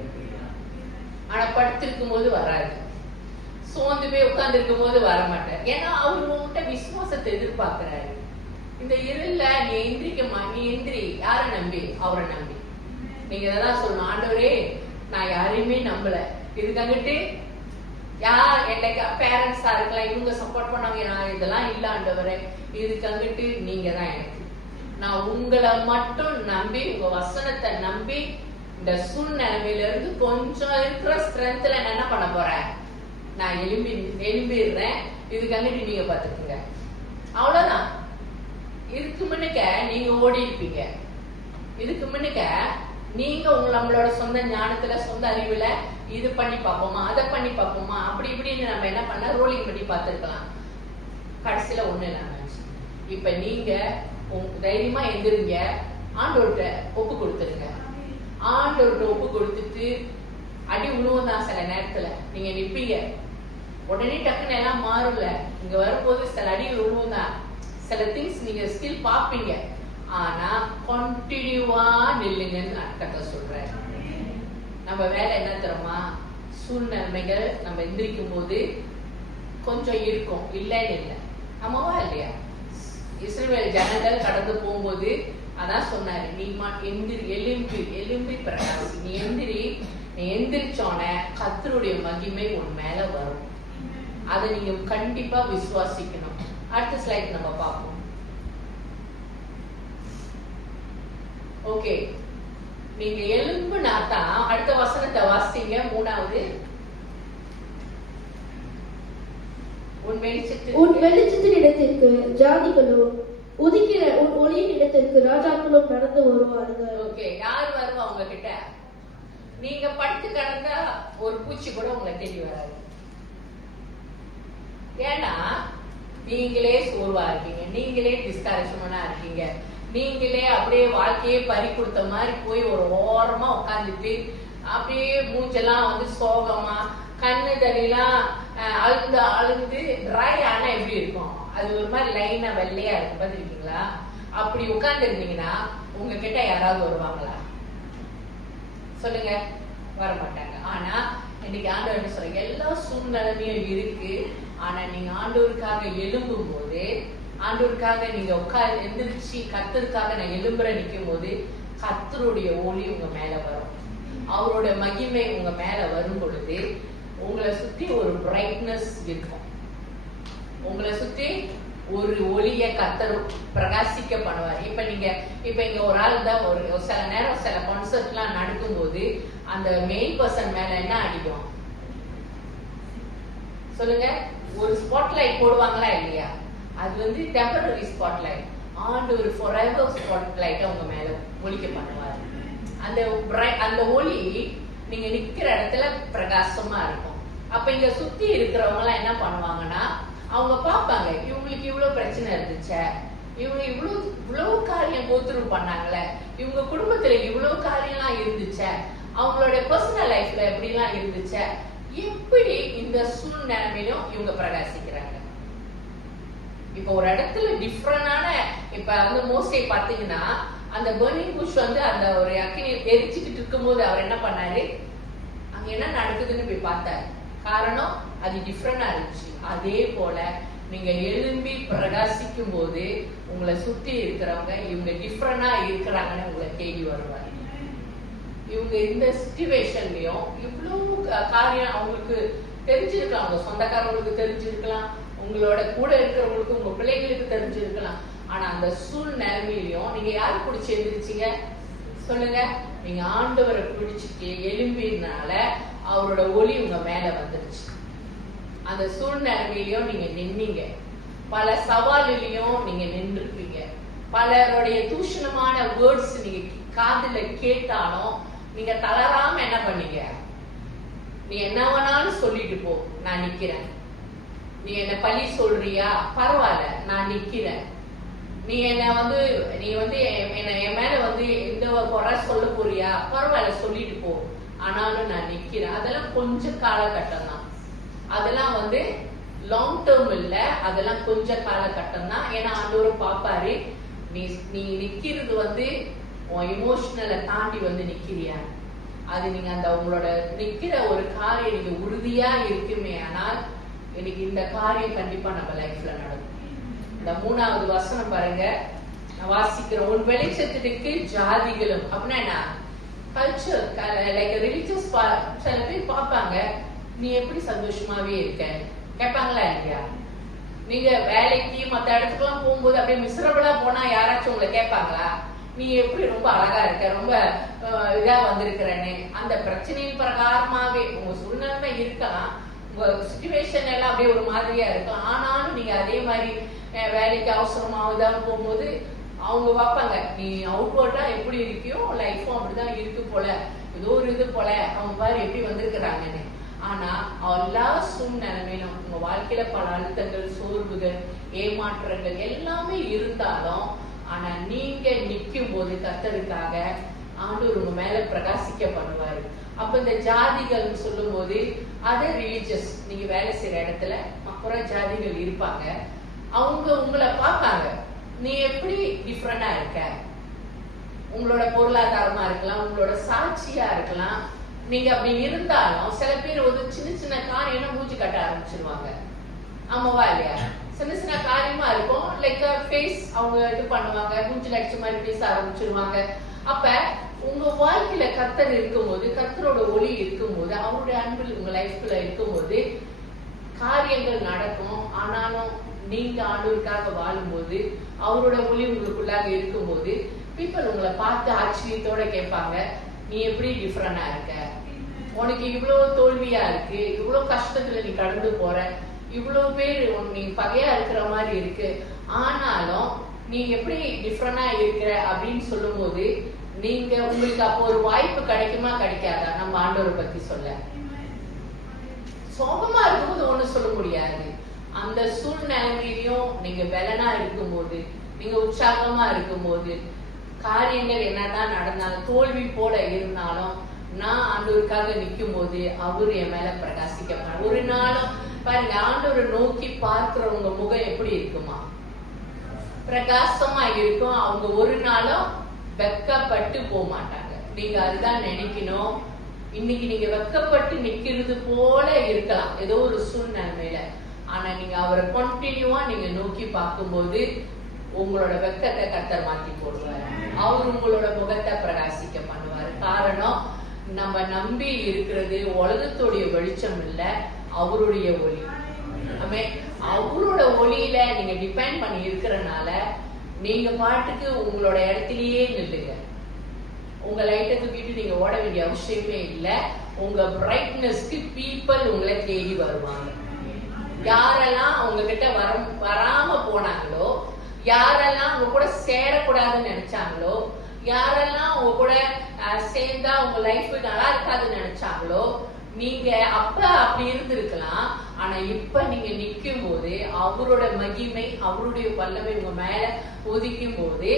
ஆனா படுத்திருக்கும் போது வராது, சோர்ந்து போய் உட்கார்ந்து இருக்கும் போது வர மாட்டார். ஏன்னா அவர் உங்ககிட்ட விசுவாசத்தை எதிர்பார்க்கிறாரு. இந்த இருள நீ எந்திரிக்கமா, நீ எந்திரி. யாரை நம்பி? அவரை நம்பி. நீங்க இதான் சொல்லணும், ஆண்டவரே நான் யாரையுமே நம்பல, இதுக்காகட்டு யார் எனக்கு பேரண்ட்ஸா இருக்கலாம், இவங்க சப்போர்ட் பண்ணாங்க, நான் இதெல்லாம் இல்ல ஆண்டவரே, இதுக்காகட்டு நீங்க தான் எனக்கு. நான் உங்களை மட்டும் நம்பி, உங்க வசனத்தை நம்பி இந்த சூழ்நிலைமையில இருந்து கொஞ்சம் இருக்கிற ஸ்ட்ரென்த்ல நான் என்ன பண்ண போறேன்? நான் எழும்பிடுறேன். இதுக்காகட்டு நீங்க பாத்துக்கோங்க. அவ்வளவுதான். இதுக்கு முன்னுக்க நீங்க ஓடி இருப்பீங்க. இதுக்கு முன்னுக்க நீங்க நம்மளோட சொந்த ஞானத்துல, சொந்த அறிவுல இது பண்ணி பார்ப்போமா, அதை பண்ணி பார்ப்போமா, அப்படி இப்படின்னு நம்ம என்ன பண்ண ரோலிங் பண்ணி பார்த்துருக்கலாம். கடைசியில ஒண்ணு இல்லாம இப்ப நீங்க தைரியமா எந்திருங்க, ஆண்டோர்கிட்ட ஒப்பு கொடுத்துருங்க. ஆண்டோர்கிட்ட ஒப்பு கொடுத்துட்டு அடி உழுவும் தான். சில நேரத்துல நீங்க நிப்பீங்க, உடனே டக்குன்னு எல்லாம் மாறல. இங்க வரும்போது சில அடிகள் உழுவும் தான், சில திங்ஸ் நீங்க ஸ்கில் பாப்பீங்க. ஆனா கண்டினியூவா நில்லுங்கன்னு கட்ட சொல்றேன். நம்ம வேலை என்ன தெரியுமா? சூழ்நிலைமைகள் நம்ம எந்திரிக்கும் போது கொஞ்சம் இருக்கும், இல்லன்னு இல்லை. ஆமாவா இல்லையா? இஸ்ரவேல் ஜனங்கள் கடந்து போகும்போது அதான் சொன்னாரு, நீ எலும்பி பிரகாசி. நீ எந்திரிச்சோன கர்த்தருடைய மகிமை உன் மேல வரும். அதை நீங்க கண்டிப்பா விசுவாசிக்கணும். அடுத்த ஸ்லைட் நம்ம பார்ப்போம். ஓகே, நீங்க எழும்புனா தான் அடுத்த வசனத்தை வாசிங்க. 3வது, உன் வெளிச்சத்தின் இடத்திற்கு ஜாதிகளும் உதிக்கிற உன் ஒளியின் இடத்திற்கு ராஜாக்களும் நடந்து வருவார்கள். ஓகே, யார் வருவா உங்ககிட்ட? நீங்க படுத்து கிடந்தா ஒரு பூச்சி கூட உங்களை தேடி வராது. ஏன்னா நீங்களே சோர்வா இருக்கீங்க, நீங்களே டிஸ்கரேஜ்மெண்டா இருக்கீங்க, நீங்களே அப்படியே வாழ்க்கையே பறி கொடுத்த மாதிரி போய் ஒரு ஓரமா உட்காந்துட்டு அப்படியே மூச்செல்லாம் வந்து சோகமா கண்ணு தண்ணிலாம் அழுந்து அழுந்து ட்ரை ஆனா எப்படி இருக்கும்? அது ஒரு மாதிரி லைனா வெள்ளையா இருக்கு, பார்த்துருக்கீங்களா? அப்படி உட்கார்ந்து இருந்தீங்கன்னா உங்ககிட்ட யாராவது வருவாங்களா? சொல்லுங்க, வர மாட்டாங்க. ஆனா இன்னைக்கு ஆண்டவர் என்ன சொல்றாங்க? எல்லா சூழ்நிலைமையும் இருக்கு. ஆனா நீங்க ஆண்டவருக்காக எழும்பும் போது, ஆண்டவருக்காக நீங்க உட்கார்ந்து எந்திரிச்சு கர்த்தருக்காக நான் எழும்புற நிற்கும் போது கர்த்தருடைய ஒளி உங்க மேல வரும். அவரோட மகிமை உங்க மேல வரும் பொழுது உங்களை சுத்தி ஒரு பிரைட்னஸ் இருக்கும். உங்களை சுத்தி ஒரு ஒளிய கர்த்தர் பிரகாசிக்க பண்ணுவார். இப்ப இங்க ஒரு ஆள் தான் ஒரு சில நேரம் சில கான்சர்ட் எல்லாம் நடக்கும் போது அந்த மெயின் பர்சன் மேல என்ன அடிக்கும்? சொல்லுங்க. ஒரு ஸ்பாட்லைட் போடுவாங்களா இல்லையா? அது வந்து டெம்பரரி ஸ்பாட்லைட். ஒரு ஃபாரெவர் ஸ்பாட்லைட் உங்க மேல ஒளிக்க பண்ணுவார். அந்த ஒளி நீங்க நிக்கிற இடத்துல பிரகாசமா இருக்கும். அப்ப இங்க சுத்தி இருக்கிறவங்க எல்லாம் என்ன பண்ணுவாங்கன்னா, அவங்க பாப்பாங்க, இவங்களுக்கு இவ்வளவு பிரச்சனை இருந்துச்ச, இவங்க இவ்வளவு காரியம் கோத்துரு பண்ணாங்களே, இவங்க குடும்பத்துல இவ்வளவு காரியம்லாம் இருந்துச்ச, அவங்களோட பர்சனல் லைஃப்ல எப்படி எல்லாம் இருந்துச்ச, எப்படி இந்த சூழ்நிலையிலும் இவங்க பிரகாசிக்கிறாங்க. இப்ப ஒரு இடத்துல டிஃபரெண்டான, இப்ப வந்து மோஸ்டே பாத்தீங்கன்னா அந்த பர்னிங் புஷ் வந்து அந்த ஒரு அக்கினி எரிச்சுக்கிட்டு இருக்கும் போது அவர் என்ன பண்ணாரு? அங்க என்ன நடக்குதுன்னு போய் பார்த்தாரு. காரணம் அது டிஃபரெண்டா இருந்துச்சு. அதே போல நீங்க எழும்பி பிரகாசிக்கும் போது உங்களை சுத்தி இருக்கிறவங்க இவங்க டிஃபரெண்டா இருக்கிறாங்கன்னு உங்களை தேடி வருவாங்க. இவங்க இந்த சிச்சுவேஷன்லயும் இவ்வளவு காரியம் அவங்களுக்கு தெரிஞ்சிருக்கலாம், உங்க சொந்தக்காரங்களுக்கு தெரிஞ்சிருக்கலாம், உங்களோட கூட இருக்கிறவங்களுக்கு, உங்க பிள்ளைங்களுக்கு தெரிஞ்சிருக்கலாம். ஆனா அந்த சூழ்நிலையிலையும் நீங்க யாரு பிடிச்சி எழுந்திருச்சீங்க? சொல்லுங்க. நீங்க ஆண்டவரை பிடிச்சிட்டு எழும்பினால அவரோட ஒளி உங்க மேல வந்துருச்சு. அந்த சூழ்நிலையிலையும் நீங்க நின்னீங்க. பல சவாலிலையும் நீங்க நின்றுப்பீங்க. பலருடைய தூஷணமான வேர்ட்ஸ் நீங்க காதுல கேட்டாலும் நீங்க தளராம என்ன பண்ணீங்க? நீ என்ன வேணாலும் சொல்லிட்டு போ, நான் நிக்கிறேன். நீ என்ன பழி சொல்றியா? பரவாயில்ல, நான் நிக்கிறேன். நீ வந்து என் மேல வந்து எந்த குறை சொல்ல போறியா? பரவாயில்ல, சொல்லிட்டு போ, ஆனாலும் நான் நிக்கிறேன். அதெல்லாம் கொஞ்சம் காலகட்டம் தான். அதெல்லாம் வந்து லாங் டேர்ம் இல்ல, அதெல்லாம் கொஞ்ச காலகட்டம் தான். ஏன்னா ஆண்டவரும் பாப்பாரு, நீ நிக்கிறது வந்து எமோஷனலை தாண்டி வந்து நிக்கிறியா? அது நீங்க அந்த உங்களோட நிக்கிற ஒரு காரியம் நீங்க உறுதியா இருக்குமே, ஆனால் இன்னைக்கு இந்த காரியம் கண்டிப்பா நம்ம லைஃப்ல நடக்கும். இந்த 3வது வசனம் பாருங்க, வாசிக்கிறோம். உன் வெளிச்சத்திற்கு ஜாதிகளும் அப்படின்னா என்ன? Culture, like religious. சில பேர் பார்ப்பாங்க, நீ எப்படி சந்தோஷமாவே இருக்க கேட்பாங்களா இல்லையா? நீங்க வேலைக்கு மத்த இடத்துக்குலாம் போகும்போது அப்படியே மிசரபிளா போனா யாராச்சும் உங்களை கேட்பாங்களா? நீ எப்படி ரொம்ப அழகா இருக்க, ரொம்ப இதா வந்திருக்கிறன்னு? அந்த பிரச்சனையின் பிரகாரமாவே உங்க சூழ்நிலை இருக்கலாம், உங்க சிச்சுவேஷன் எல்லாம் அப்படியே ஒரு மாதிரியா இருக்கலாம். ஆனாலும் நீங்க அதே மாதிரி வேலைக்கு அவசரமாவதான் போகும்போது அவங்க பார்ப்பாங்க, நீ அவுட்வர்டா எப்படி இருக்கியோ லைஃபும் அப்படிதான் இருக்கு போல, ஏதோ ஒரு இது போல அவங்க பாரு எப்படி வந்திருக்கிறாங்கன்னு. ஆனா எல்லா சூழ்நிலைமையிலும் உங்க வாழ்க்கையில பல அழுத்தங்கள், சோர்வுகள், ஏமாற்றங்கள் எல்லாமே இருந்தாலும், ஆனா நீங்க நிக்கும் போது கர்த்தருக்காக ஆண்டவர் உங்க மேல பிரகாசிக்க பண்ணுவாரு. அப்ப இந்த ஜாதிகள் சொல்லும் போது அதர் ரிலீஜியஸ், நீங்க வேலை செய்யற இடத்துல அப்புற ஜாதிகள் இருப்பாங்க. அவங்க உங்களை பார்ப்பாங்க, நீ எப்படி டிஃபரெண்டா இருக்க. உங்களோட பொருளாதாரமா இருக்கலாம், உங்களோட சாட்சியா இருக்கலாம். நீங்க அப்படி இருந்தாலும் சில பேர் ஒரு சின்ன சின்ன காரியம் மூஞ்சி கட்ட ஆரம்பிச்சிருவாங்க. ஆமாவா இல்லையா? சின்ன சின்ன காரியமா இருக்கும், லைக் ஃபேஸ் அவங்க இது பண்ணுவாங்க, மூஞ்சில் அடிச்ச மாதிரி பேச ஆரம்பிச்சிருவாங்க. அப்ப உங்க வாழ்க்கையில கர்த்தர் இருக்கும்போது, கர்த்தரோட ஒளி இருக்கும்போது, அவருடைய அன்பு உங்க லைஃப்ல இருக்கும்போது காரியங்கள் நடக்கும். ஆனாலும் நீங்க ஆண்டவருக்காக வாழும்போது, அவரோட ஒளி உங்களுக்குள்ளாக இருக்கும்போது, பீப்பிள் உங்களை பார்த்து ஆச்சரியத்தோட கேட்பாங்க, நீ எப்படி டிஃபரெண்டா இருக்க, உனக்கு இவ்வளவு தோல்வியா இருக்கு, இவ்வளவு கஷ்டத்துல நீ கடந்து போற, இவ்வளவு பேர் நீ பகையா இருக்கிற மாதிரி இருக்கு, ஆனாலும் நீ எப்படி டிஃபரெண்டா இருக்கிற அப்படின்னு சொல்லும் போது, நீங்க உங்களுக்கு அப்போ ஒரு வாய்ப்பு கிடைக்குமா கிடைக்காதா நம்ம ஆண்டவரை பத்தி சொல்ல? சோகமா இருக்கும்போது ஒண்ணு சொல்ல முடியாது. அந்த சூழ்நிலைமையிலும் நீங்க வெலனா இருக்கும்போது, நீங்க உற்சாகமா இருக்கும்போது, காரியங்கள் என்னதான் நடந்தாலும் தோல்வி போல இருந்தாலும் நான் ஆண்டவருக்காக நிக்கும் போது அவரு என் மேல பிரகாசிக்க ஒரு நாளும் பாருங்க. ஆண்டவரை நோக்கி பார்க்கிறவங்க முகம் எப்படி இருக்குமா? பிரகாசமா இருக்கும். அவங்க ஒரு நாளும் வெக்கப்பட்டு போக மாட்டாங்க. நீங்க அதுதான் நினைக்கணும். இன்னைக்கு நீங்க வெக்கப்பட்டு நிக்கிறது போல இருக்கலாம் ஏதோ ஒரு சூழ்நிலைமையில, ஆனா நீங்க அவரை கண்டினியூவா நீங்க நோக்கி பார்க்கும்போது உங்களோட வெக்கத்தை கர்த்தர் மாத்தி போடுவாரு. அவர் உங்களோட முகத்தை பிரகாசிக்க பண்ணுவாரு. காரணம், நம்ம நம்பி இருக்கிறது உலகத்துடைய வெளிச்சம் இல்ல, அவருடைய ஒளி. அவரோட ஒளியில நீங்க டிபெண்ட் பண்ணி இருக்கிறனால நீங்க பாட்டுக்கு உங்களோட இடத்திலேயே நில்லுங்க. உங்க லைட்டை தூக்கிட்டு நீங்க ஓட வேண்டிய அவசியமே இல்ல. உங்க பிரைட்னஸ்க்கு பீப்பிள் உங்களை தேடி வருவாங்க. யாரெல்லாம் உங்ககிட்ட வராம போனாங்களோ, யாரெல்லாம் உங்க கூட சேரக்கூடாதுன்னு நினைச்சாங்களோ, யாரெல்லாம் உங்க கூட சேர்ந்தா உங்க லைஃப் நல்லா இருக்காதுன்னு நினைச்சாங்களோ, நீங்க அப்ப அப்படி இருந்திருக்கலாம். ஆனா இப்ப நீங்க நிக்கும் போது அவரோட மகிமை, அவருடைய வல்லமை உங்க மேல உதிக்கும் போது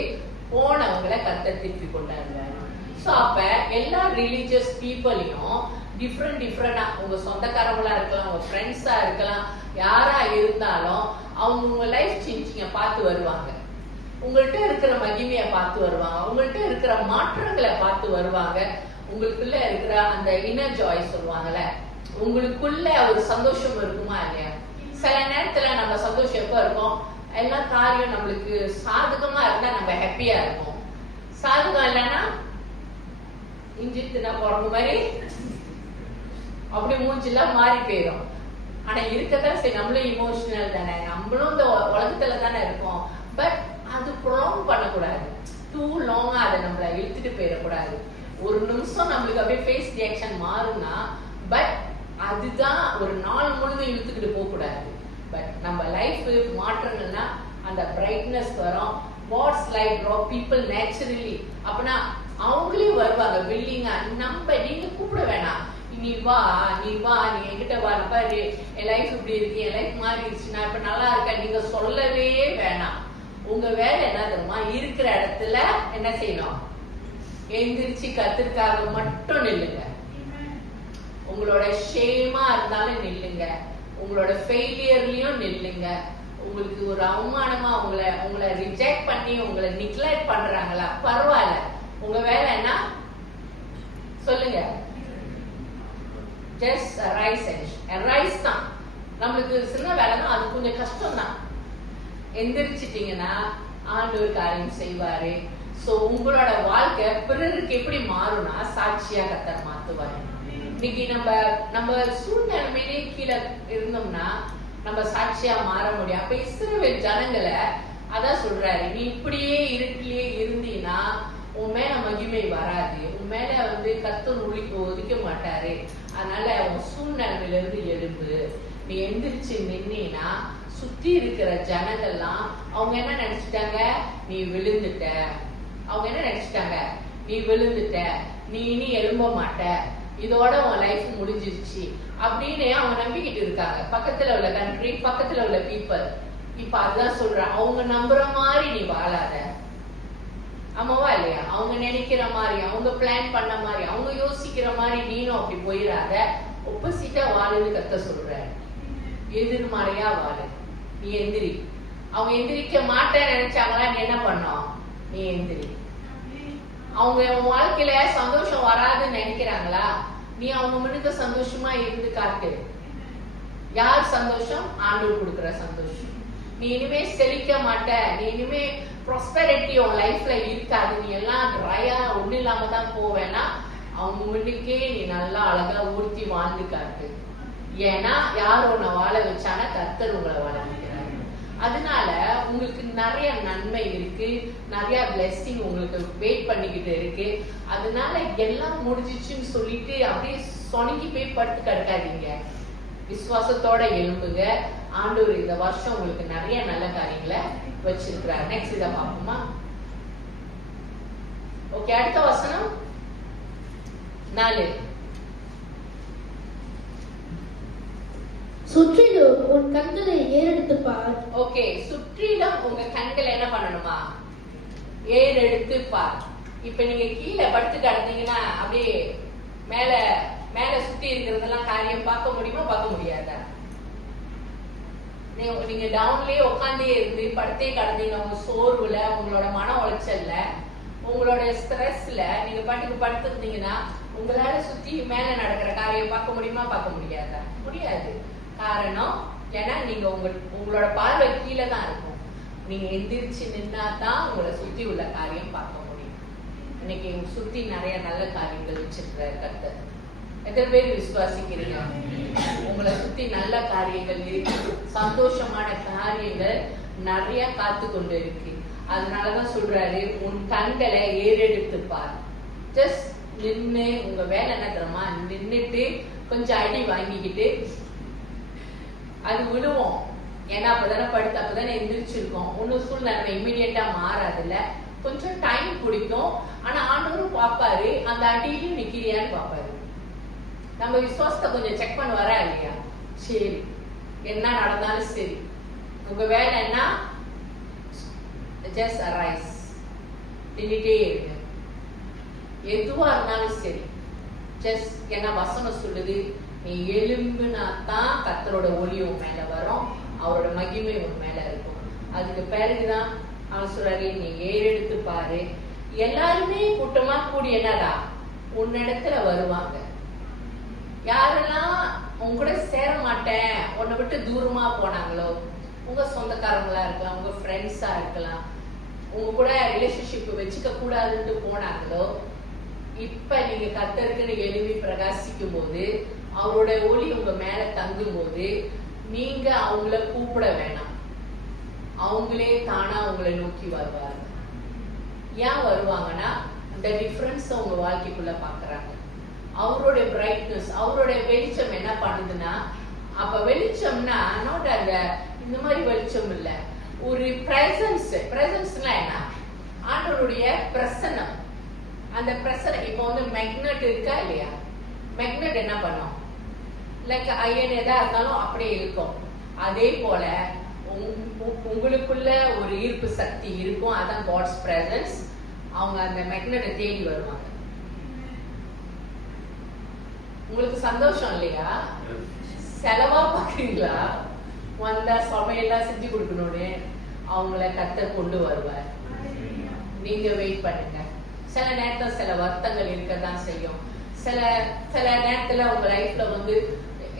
போனவங்களை கர்த்தர் திருப்பி கொண்டாடுறாரு. சோ அப்ப எல்லா ரிலீஜியஸ் பீப்புளையும் டிஃப்ரெண்டா, உங்க சொந்தக்காரங்களா இருக்கலாம், உங்க ஃப்ரெண்ட்ஸா இருக்கலாம், யாரா இருந்தாலும் அவங்க உங்க லைஃப் சேஞ்சிங்க பார்த்து வருவாங்க. உங்கள்கிட்ட இருக்கிற மகிமையை பார்த்து வருவாங்க. உங்கள்கிட்ட இருக்கிற மாற்றங்களை பார்த்து வருவாங்க. உங்களுக்குள்ள இருக்கிற அந்த இன்னர் ஜாய் சொல்லுவாங்கல்ல, உங்களுக்குள்ள ஒரு சந்தோஷம் இருக்குமா இல்லையா? சில நேரத்துல நம்ம சந்தோஷம் எப்ப இருக்கும்? எல்லா காரியம் நம்மளுக்கு சாதகமா இருந்தா நம்ம ஹாப்பியா இருக்கும். சாதகம் இல்லைன்னா இஞ்சித்துனா போற மாதிரி அப்படி மூஞ்சிலாம் மாறி போயிடும். ஆனா இருக்கதான் சரி, நம்மளும் இமோஷனல் தானே, நம்மளும் இந்த உலகத்துல தானே இருக்கோம். பட் அது ப்ரொலாங் பண்ணக்கூடாது. டூ லாங்கா அதை நம்மள இழுத்துட்டு போயிடக்கூடாது. ஒரு நிமிஷம் நம்மளுக்கு அப்படியே ஃபேஸ் ரியாக்ஷன் மாறுனா, பட் அதுதான் ஒரு நாள் முழுதும் இழுத்துக்கிட்டு போக கூடாது. பட் நம்ம லைஃப் மாற்றங்கள்னா அந்த பிரைட்னஸ் வரும். What's life bro people naturally அப்படின்னா அவங்களே வருவாங்க வில்லிங்கா. நீங்க கூப்பிட வேணாம், நீ வா நீ என்கிட்ட வா, பாரு என் லைஃப் இப்படி இருக்கு, என் லைஃப் மாறிடுச்சு, நான் இப்ப நல்லா இருக்கேன், நீங்க சொல்லவே வேணாம். உங்க வேலை என்ன தெரியுமா? இருக்கிற இடத்துல என்ன செய்யணும்? எந்திரிச்சு கத்திற்காக மட்டும் நில்லுங்க. உங்களோட ஷேமா இருந்தாலும் நில்லுங்க, உங்களோட ஃபெயிலியர்லயும் நில்லுங்க. உங்களுக்கு ஒரு அவமானமா உங்களை ரிஜெக்ட் பண்ணி உங்களை நிக்லெக்ட் பண்றாங்களா, பரவாயில்ல. உங்க வேலை என்ன சொல்லுங்க? ஜஸ்ட் ரைஸ் தான். நம்மளுக்கு சின்ன வேலை தான், அது கொஞ்சம் கஷ்டம் தான். எந்திரிச்சிட்டீங்கன்னா ஆண்டவர் காரியம் செய்வாரு. சோ உங்களோட வாழ்க்கை பிறருக்கு எப்படி மாறும்னா சாட்சியா கர்த்தர் மாத்துவாரு. இன்னைக்கு நம்ம சூழ்நிலைமையிலே கீழே இருந்தோம்னா நம்ம சாட்சியா மாற முடியும். அப்ப இஸ்ரவேல் ஜனங்களை அதான் சொல்றாரு, நீ இப்படியே இருட்டிலேயே இருந்தீன்னா உன் மேல மகிமை வராது, உன் மேல கர்த்தர் ஒதுக்க மாட்டாரு. அதனால உன் சூழ்நிலையில இருந்து எழும்பு. நீ எந்திரிச்சு நின்னா சுத்தி இருக்கிற ஜனங்கள்லாம் அவங்க என்ன நினைச்சிட்டாங்க? நீ விழுந்துட்ட. அவங்க என்ன நினைச்சிட்டாங்க? நீ விழுந்துட்ட, நீ இனி எழும்ப மாட்ட, இதோட உன் லைஃப் முடிஞ்சிருச்சு அப்படின்னு அவங்க நம்பிக்கிட்டு இருக்காங்க. பக்கத்துல உள்ள கண்ட்ரி, பக்கத்துல உள்ள பீப்புள். இப்ப அதுதான் சொல்றான், அவங்க நம்புற மாதிரி நீ வாழாத. ஆமாவா இல்லையா? அவங்க நினைக்கிற மாதிரி, அவங்க பிளான் பண்ண மாதிரி, அவங்க யோசிக்கிற மாதிரி நீனும் அப்படி போயிடாத. ஒப்போசிட்டா வாழுன்னு கர்த்தர் சொல்றாரு. எதிர்மறையா வாழு. நீ எந்திரி. அவங்க எந்திரிக்க மாட்டேன்னு நினைச்சாங்களா, நீ என்ன பண்ணோம்? நீ எந்திரி. அவங்க வாழ்க்கையில சந்தோஷம் வராதுன்னு நினைக்கிறாங்களா, நீ அவங்க முன்னுக்கு சந்தோஷமா இருந்து காட்டு. யார் சந்தோஷம்? ஆண்டவர் கொடுக்கிற சந்தோஷம். நீ இனிமே செழிக்க மாட்ட, நீ இனிமே ப்ராஸ்பெரிட்டி உன் லைஃப்ல இருக்காது, நீ எல்லாம் ட்ரையா ஒண்ணு இல்லாம தான் போவேன்னா அவங்க முன்னுக்கே நீ நல்லா அழகா ஊர்த்தி வாழ்ந்து காட்டு. ஏன்னா யார் உன்னை வாழ வச்சானா கர்த்தர் உங்களை வாழ வைக்கிறார். அதனால உங்களுக்கு நிறைய நன்மை இருக்கு, நிறைய பிளெஸிங் உங்களுக்கு வெயிட் பண்ணிக்கிட்டு இருக்கு. அதனால எல்லாம் முடிஞ்சிச்சுன்னு சொல்லிட்டு அப்படியே சொனங்கி போய் படுத்து கிடக்காதீங்க. விசுவாசத்தோட எழும்புங்க. ஆண்டவர் இந்த வருஷம் உங்களுக்கு நிறைய நல்ல காரியங்களை வச்சிருக்கிறார். நெக்ஸ்ட் இதை பார்ப்போமா? ஓகே, அடுத்த வசனம் 4. சுற்றிலும் உன் கண்களை ஏறெடுத்து பார். ஓகே, சுற்றிலும் உங்க கண்களை என்ன பண்ணணுமா? ஏறெடுத்து பார். இப்ப நீங்க கீழே படுத்து கிடந்தீங்கன்னா அப்படியே மேல மேல சுத்தி இருக்கிறதெல்லாம் காரியம் பார்க்க முடியுமா? பார்க்க முடியாதா? நீங்க டவுன்லயே உட்காந்தே இருந்து படுத்தே கிடந்தீங்க, உங்க சோர்வுல, உங்களோட மன உளைச்சல்ல, உங்களோட ஸ்ட்ரெஸ்ல நீங்க பாட்டுக்கு படுத்துருந்தீங்கன்னா உங்களால சுத்தி மேல நடக்கிற காரியம் பார்க்க முடியுமா? பார்க்க முடியாதா? முடியாது. காரணம் ஏன்னா நீங்க உங்களோட பார்வை கீழே தான் இருக்கும். நீங்க எந்திரிச்சு நின்னா தான் உங்களை சுத்தி உள்ள காரியம் பார்க்க முடியும். இன்னைக்கு சுத்தி நிறைய நல்ல காரியங்கள் வச்சிருக்கிற கர்த்தர். எத்தனை பேர் விசுவாசிக்கிறீங்க? உங்களை சுத்தி நல்ல காரியங்கள் இருக்கு, சந்தோஷமான காரியங்கள் நிறைய காத்து கொண்டு இருக்கு. அதனாலதான் சொல்றாரு, உன் கண்களை ஏறெடுத்து பார். ஜஸ்ட் நின்று உங்க வேலை என்ன தெரியுமா? நின்னுட்டு கொஞ்சம் அடி வாங்கிக்கிட்டு அது விழுவோம். ஏன்னா அப்பதானே படுத்து அப்பதானே எந்திரிச்சிருக்கோம். ஒன்னும் சூழ்நிலை இம்மிடியட்டா மாறாதுல்ல, கொஞ்சம் டைம் பிடிக்கும். ஆனா ஆண்டவரும் பாப்பாரு, அந்த அடியிலும் நிக்கிறியான்னு பாப்பாரு. நம்ம விசுவாசத்தை கொஞ்சம் செக் பண்ண வரா இல்லையா? சரி, என்ன நடந்தாலும் சரி, உங்க வேலை என்ன? ஜஸ்ட் அரைஸ், நின்னுட்டே இருங்க. எதுவா இருந்தாலும் சரி, ஜஸ்ட் என்ன வசனம் சொல்லுது, நீ எழும்புனா தான் கர்த்தரோட ஒளி உன் மேல வரும், அவரோட மகிமை உன் மேல இருக்கும். அதுக்கு பிறகுதான் அவன் சொல்றாரு, நீ ஏறெடுத்து பாரு. எல்லாருமே கூட்டமா கூடி என்னடா உன்னிடத்துல வருவாங்க. யாரெல்லாம் உங்க கூட சேர மாட்டேன், உன்னை விட்டு தூரமா போனாங்களோ, உங்க சொந்தக்காரங்களா இருக்கலாம், உங்க ஃப்ரெண்ட்ஸா இருக்கலாம், உங்க கூட ரிலேஷன்ஷிப் வச்சுக்க கூடாதுன்னு போனாங்களோ, இப்ப நீங்க கர்த்தருக்குன்னு எழுப்பி பிரகாசிக்கும் போது, அவரோட ஒளி உங்க மேல தங்கும் போது, நீங்க அவங்கள கூப்பிட வேணாம், அவங்களே தானா உங்களை நோக்கி வருவாங்க. ஏன் வருவாங்கன்னா, அந்த டிஃபரன்ஸ் உங்க வாழ்க்கைக்குள்ள பாக்குறாங்க. அவருடைய பிரைட்னஸ், அவருடைய வெளிச்சம் என்ன பண்ணுதுன்னா, அப்ப வெளிச்சம்னா நோட் அந்த இந்த மாதிரி வெளிச்சம் இல்ல, ஒரு பிரசன்ஸ். பிரசன்ஸ்னா என்ன? ஆண்டவருடைய பிரசன்னம். அந்த பிரசன்னம் இப்ப வந்து மேக்னெட் இருக்கா இல்லையா? மேக்னெட் என்ன பண்ணும்? லைக் அயன் எதா இருந்தாலும் அப்படியே இருக்கும். அதே போல உங்களுக்குள்ள ஒரு ஈர்ப்பு சக்தி இருக்கும். அதான் காட்ஸ் பிரசன்ஸ். அவங்க அந்த மேக்னெட்டை தேடி வருவாங்க. உங்களுக்கு சந்தோஷம் இல்லையா? செலவா பாக்குறீங்களா? வந்தா சமையல்லாம் செஞ்சு கொடுக்கணும்னு அவங்கள கர்த்தர் கொண்டு வருவார். நீங்க வெயிட் பண்ணுங்க. சில நேரத்துல சில வருத்தங்கள் இருக்கதான் செய்யும். சில நேரத்துல உங்க லைஃப்ல வந்து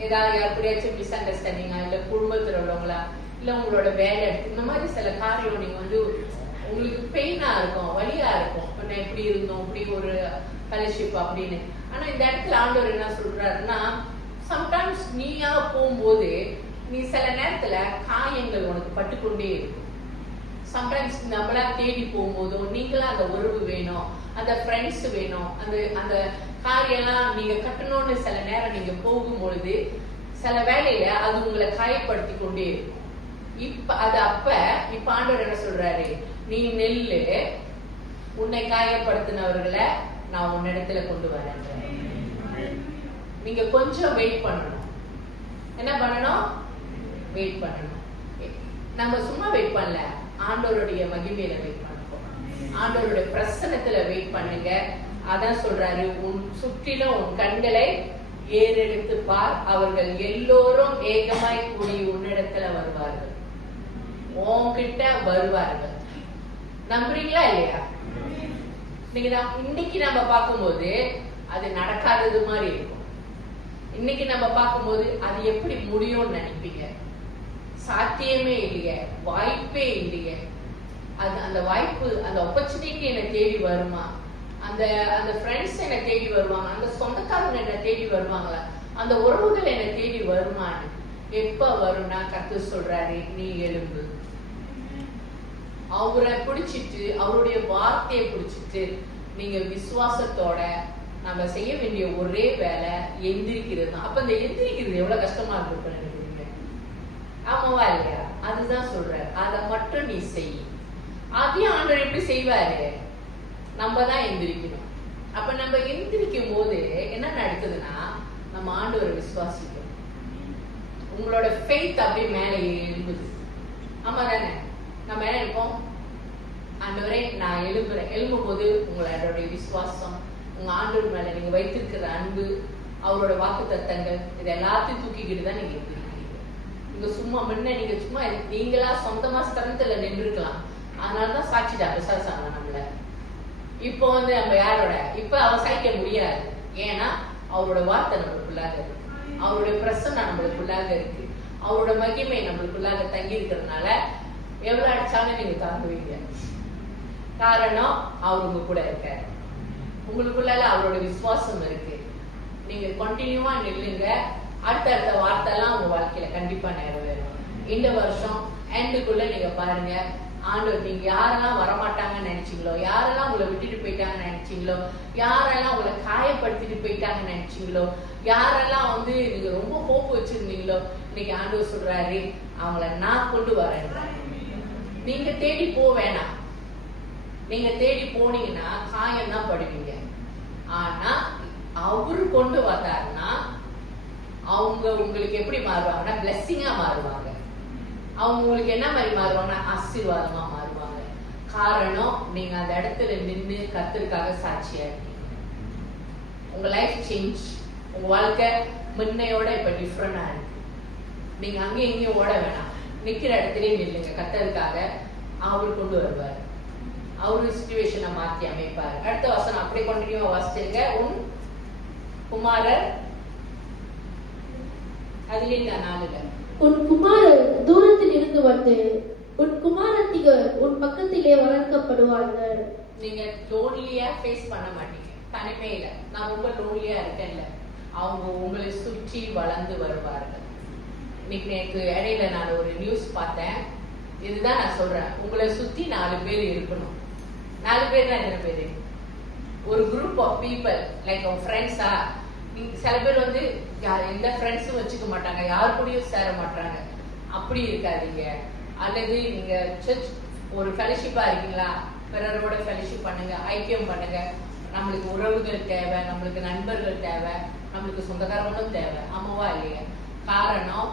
ஏதாவது யாருக்குடியாச்சும் மிஸ் அண்டர்ஸ்டாண்டிங்கா, இல்ல குடும்பத்துல உள்ளவங்களா, இல்ல உங்களோட வேலை, இந்த மாதிரி சில காரியம் நீங்க வந்து உங்களுக்கு பெயினா இருக்கும், வலியா இருக்கும். நான் எப்படி இருந்தோம், இப்படி ஒரு ஃபெலோஷிப் அப்படின்னு. ஆனா இந்த இடத்துல ஆண்டவர் என்ன சொல்றாருன்னா, சம்டைம்ஸ் நீயா போகும்போது நீ சில நேரத்துல காயங்கள் உனக்கு பட்டுக்கொண்டே இருக்கும். சம்டைம்ஸ் நம்மளா தேடி போகும்போதும் நீங்களா அந்த உறவு வேணும், அந்த ஃப்ரெண்ட்ஸ் வேணும், அந்த காரியெல்லாம் நீங்க கட்டணும்னு சில நேரம் நீங்க போகும்பொழுது சில வேலையில அது உங்களை காயப்படுத்தி கொண்டே இருக்கும். இப்ப ஆண்டவர் என்ன சொல்றாரு, நீ நெல்லு, உன்னை காயப்படுத்தினவர்களை நான் உன்னிடத்துல கொண்டு வரேன். நீங்க கொஞ்சம் வெயிட் பண்ணணும். என்ன பண்ணணும்? வெயிட் பண்ணணும். நம்ம சும்மா வெயிட் பண்ணல, ஆண்டவருடைய மகிமையில வெயிட் பண்ணுவோம். ஆண்டவருடைய பிரசன்னத்துல வெயிட் பண்ணுங்க. அதான் சொல்றாரு, உன் சுற்றிலும் உன் கண்களை ஏறெடுத்து பார், அவர்கள் எல்லோரும் ஏகமாய் கூடி உன்னிடத்துல வருவார்கள், உன்கிட்ட வருவார்கள். நம்புறீங்களா இல்லையா? இன்னைக்கு நம்ம பார்க்கும்போது அது நடக்காதது மாதிரி இருக்கும். இன்னைக்கு நம்ம பார்க்கும்போது அது எப்படி முடியும்னு நினைப்பீங்க. சாத்தியமே இல்லையே, வாய்ப்பே இல்லையே. அந்த வாய்ப்பு, அந்த ஆப்பர்ச்சுனிட்டி என்னை தேடி வருமா? அந்த ஃப்ரெண்ட்ஸ் என்னை தேடி வருவாங்க, அந்த சொந்தக்காரங்க என்னை தேடி வருவாங்களா? அந்த உறவுகள் என்னை தேடி வருமானு. எப்ப வரும்னா கர்த்தர் சொல்றாரு, நீ எழும்பு. அவரை பிடிச்சிட்டு, அவருடைய வார்த்தையை பிடிச்சிட்டு நீங்க விசுவாசத்தோட நம்ம செய்ய வேண்டிய ஒரே வேலை எந்திரிக்கிறது தான். அப்ப இந்த எந்திரிக்கிறது எவ்வளவு கஷ்டமா இருக்கு நினைக்கிறீங்க? ஆமாவா இல்லையா? அதுதான் சொல்றாரு, அதை மட்டும் நீ செய். அதையும் ஆண்டவர் எப்படி செய்வாரு? நம்ம தான் எந்திரிக்கணும். அப்ப நம்ம எந்திரிக்கும் போது என்ன நடக்குதுன்னா, நம்ம ஆண்டவரை விசுவாசிக்கணும். உங்களோட ஃபெய்த் அப்படியே மேல எழும்புது. ஆமா தானே? நம்ம என்ன இருப்போம்? ஆண்டவரே நான் எழும்புறேன். எழும்பும் போது உங்களோட விசுவாசம், உங்க ஆண்டவர் மேல நீங்க வைத்திருக்கிற அன்பு, அவரோட வாக்கு தத்தங்கள், இது எல்லாத்தையும் தூக்கிக்கிட்டு தான் நீங்க எழுந்திருக்கீங்க. நீங்க சும்மா முன்ன நீங்க சும்மா நீங்களா சொந்தமா ஸ்திரத்துல நின்றுக்கலாம். அதனாலதான் சாட்சிடா பிசாசாங்க நம்மள. இப்போ நம்ம யாரோட இப்ப அவன் சாய்க்க முடியாது. ஏன்னா அவரோட வார்த்தை நம்மளுக்குள்ளாக இருக்கு, அவருடைய பிரசன்னம் நம்மளுக்குள்ளாக இருக்கு, அவரோட மகிமை நம்மளுக்குள்ளாக தங்கி இருக்கிறதுனால எவ்வளவு அடிச்சாலும் நீங்க தாங்குவீங்க. காரணம் அவர் உங்க கூட இருக்காரு, உங்களுக்குள்ளால அவரோட விசுவாசம் இருக்கு. நீங்க கண்டினியூவா நில்லுங்க. அடுத்தடுத்த வார்த்தை எல்லாம் உங்க வாழ்க்கையில கண்டிப்பா நிறைவேறும். இந்த வருஷம் எண்டுக்குள்ள நீங்க பாருங்க, ஆண்டவர் நீங்க யாரெல்லாம் வரமாட்டாங்கன்னு நினைச்சீங்களோ, யாரெல்லாம் உங்களை விட்டுட்டு போயிட்டாங்கன்னு நினைச்சீங்களோ, யாரெல்லாம் உங்களை காயப்படுத்திட்டு போயிட்டாங்கன்னு நினைச்சீங்களோ, யாரெல்லாம் நீங்க ரொம்ப போக்கு வச்சிருந்தீங்களோ, இன்னைக்கு ஆண்டவர் சொல்றாரு, அவங்கள நான் கொண்டு வரேன். நீங்க தேடி போ வேணாம். நீங்க தேடி போனீங்கன்னா காயம் தான் படுவீங்க. ஆனா அவரு கொண்டு வந்தாருன்னா அவங்க உங்களுக்கு எப்படி மாறுவாங்கன்னா பிளெஸ்ஸிங்கா மாறுவாங்க. அவங்க உங்களுக்கு என்ன மாதிரி மாறுவாங்கன்னா ஆசீர்வாதமா மாறுவாங்க. காரணம் நீங்க அந்த இடத்துல நின்று கர்த்தருக்காக சாட்சியா இருக்கீங்க. உங்க லைஃப் சேஞ்ச், உங்க வாழ்க்கை முன்னையோட இப்ப டிஃப்ரெண்டா இருக்கு. நீங்க அங்கேயும் இங்கேயும் ஓட வேணாம், நிக்கிற இடத்துலயே நில்லுங்க. கர்த்தருக்காக அவரு கொண்டு வருவார், அவரு சிச்சுவேஷனை மாத்தி அமைப்பாரு. அடுத்த வசனம் அப்படியே கண்டினியூவா வாசிச்சிருக்க. உன் குமாரர் அதுல 4 உன் குமாரர் தூரத்தில் இருந்து வந்து உன் குமாரத்திகள் உன் பக்கத்திலே வளர்க்கப்படுவார்கள். நீங்க லோன்லியா ஃபேஸ் பண்ண மாட்டீங்க. தனிமையில நான் ரொம்ப லோன்லியா இருக்கேன்ல, அவங்க உங்களை சுற்றி வளர்ந்து வருவார்கள். இன்னைக்கு எனக்கு இடையில நான் ஒரு நியூஸ் பார்த்தேன். இதுதான் நான் சொல்றேன், உங்களை சுத்தி 4 பேர் இருக்கணும். 4 பேர் எத்தனை பேரு? ஒரு குரூப் ஆஃப் பீப்புள் லைக் உங்க ஃப்ரெண்ட்ஸா. நீங்க சில பேர் எந்த ஃப்ரெண்ட்ஸும் வச்சுக்க மாட்டாங்க, யாரு கூடயும் சேர மாட்டாங்க. அப்படி இருக்காதீங்க. அல்லது நீங்க சர்ச் ஒரு ஃபெலோஷிப்பா இருக்கீங்களா, பிறரோட ஃபெலோஷிப் பண்ணுங்க, ஐக்கியம் பண்ணுங்க. நம்மளுக்கு உறவுகள் தேவை, நம்மளுக்கு நண்பர்கள் தேவை, நம்மளுக்கு சொந்தக்காரங்களும் தேவை. ஆமாவா இல்லையா? காரணம்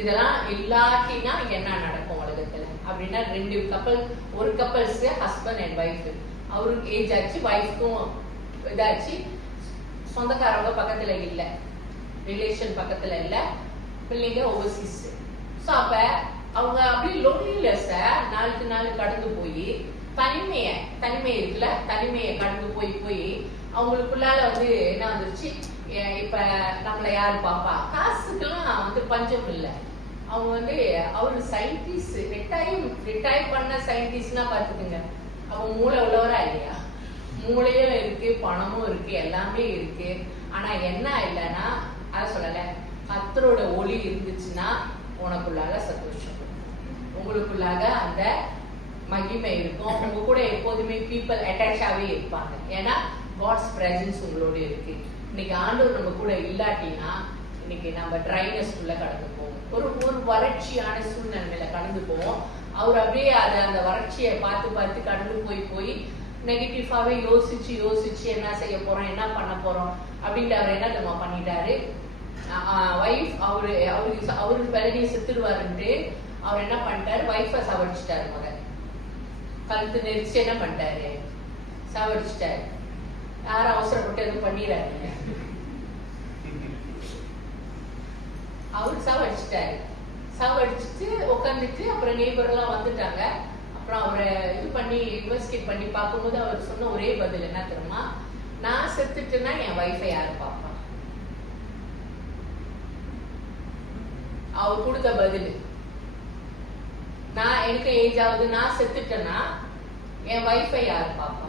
இதெல்லாம் இல்லாட்டினா என்ன நடக்கும் உலகத்துல அப்படின்னா, 2 கப்பல், ஒரு கப்பல்ஸ் ஹஸ்பண்ட் அண்ட் ஒய்ஃப். அவருக்கு ஏஜ் ஆச்சு, ஒய்ஃப்க்கும் இதாச்சு, சொந்தக்காரங்க பக்கத்துல இல்ல, ரிலேஷன் பக்கத்துல இல்ல, பிள்ளைங்க ஓவர்சீஸ். சோ அப்ப அவங்க அப்படியே லோன்லினஸ் நாளுக்கு நாள் கடந்து போய் தனிமை இருக்குல்ல, தனிமையை கடந்து போய் அவங்களுக்குள்ளால என்ன வந்துருச்சு, இப்ப நம்மள யாரு பாப்பா, காசுக்கெல்லாம் பஞ்சம் இல்ல. அவங்க அவரு சயின்டிஸ்ட், ரிட்டையர் பண்ண சயின்டிஸ்ட்னா பாத்துக்குங்க. அவங்க மூளை உள்ளவரா இல்லையா? மூளையும் இருக்கு, பணமும் இருக்கு, எல்லாமே இருக்கு. ஆனா என்ன இல்லைன்னா, அத சொல்லல, கர்த்தரோட ஒளி இருந்துச்சுன்னா உனக்குள்ளாக சந்தோஷம், உங்களுக்குள்ளாக அந்த மகிமை இருக்கும். உங்க கூட எப்போதுமே பீப்புள் அட்டாச்சாவே இருப்பாங்க. ஏன்னா காட்ஸ் பிரசன்ஸ் உங்களோட இருக்கு. இன்னைக்கு ஆண்டவர் நம்ம கூட இல்லாட்டினா இன்னைக்கு நம்ம ட்ரைனஸ்குள்ள கடந்து போவோம், ஒரு வறட்சியான சூழ்நிலையில கடந்து போவோம். அவர் அப்படியே அந்த வறட்சியை பார்த்து கடந்து போய் நெகட்டிவாவே யோசிச்சு என்ன செய்ய போறோம், என்ன பண்ண போறோம் அப்படின்ட்டு அவர் என்ன தெரியுமா பண்ணிட்டாரு, வைஃப் அவரு வெள்ளடியை செத்துடுவாருன்ட்டு அவர் என்ன பண்ணிட்டாரு, வைஃபை சவடிச்சிட்டாரு. மகன் கழுத்து நெரிச்சு என்ன பண்ணிட்டாரு, சவடிச்சிட்டாரு. யாரும் அவசரப்பட்டு எதுவும் பண்ணிடாதீங்க, அவரு சாவடிச்சுட்டு உட்காந்துட்டு அப்புறம் நெய்பர் எல்லாம் வந்துட்டாங்க. அப்புறம் அவரை இது பண்ணி இன்வெஸ்டிகேட் பண்ணி பார்க்கும்போது அவர் சொன்ன ஒரே பதில் என்ன தெரியுமா, நான் செத்துட்டேன்னா என் வைஃபை யாரு பாப்பா. அவர் கொடுத்த பதில், நான் எனக்கு ஏஜ் ஆகுது, நான் செத்துட்டேன்னா என் வைஃபை யாரு பாப்பா.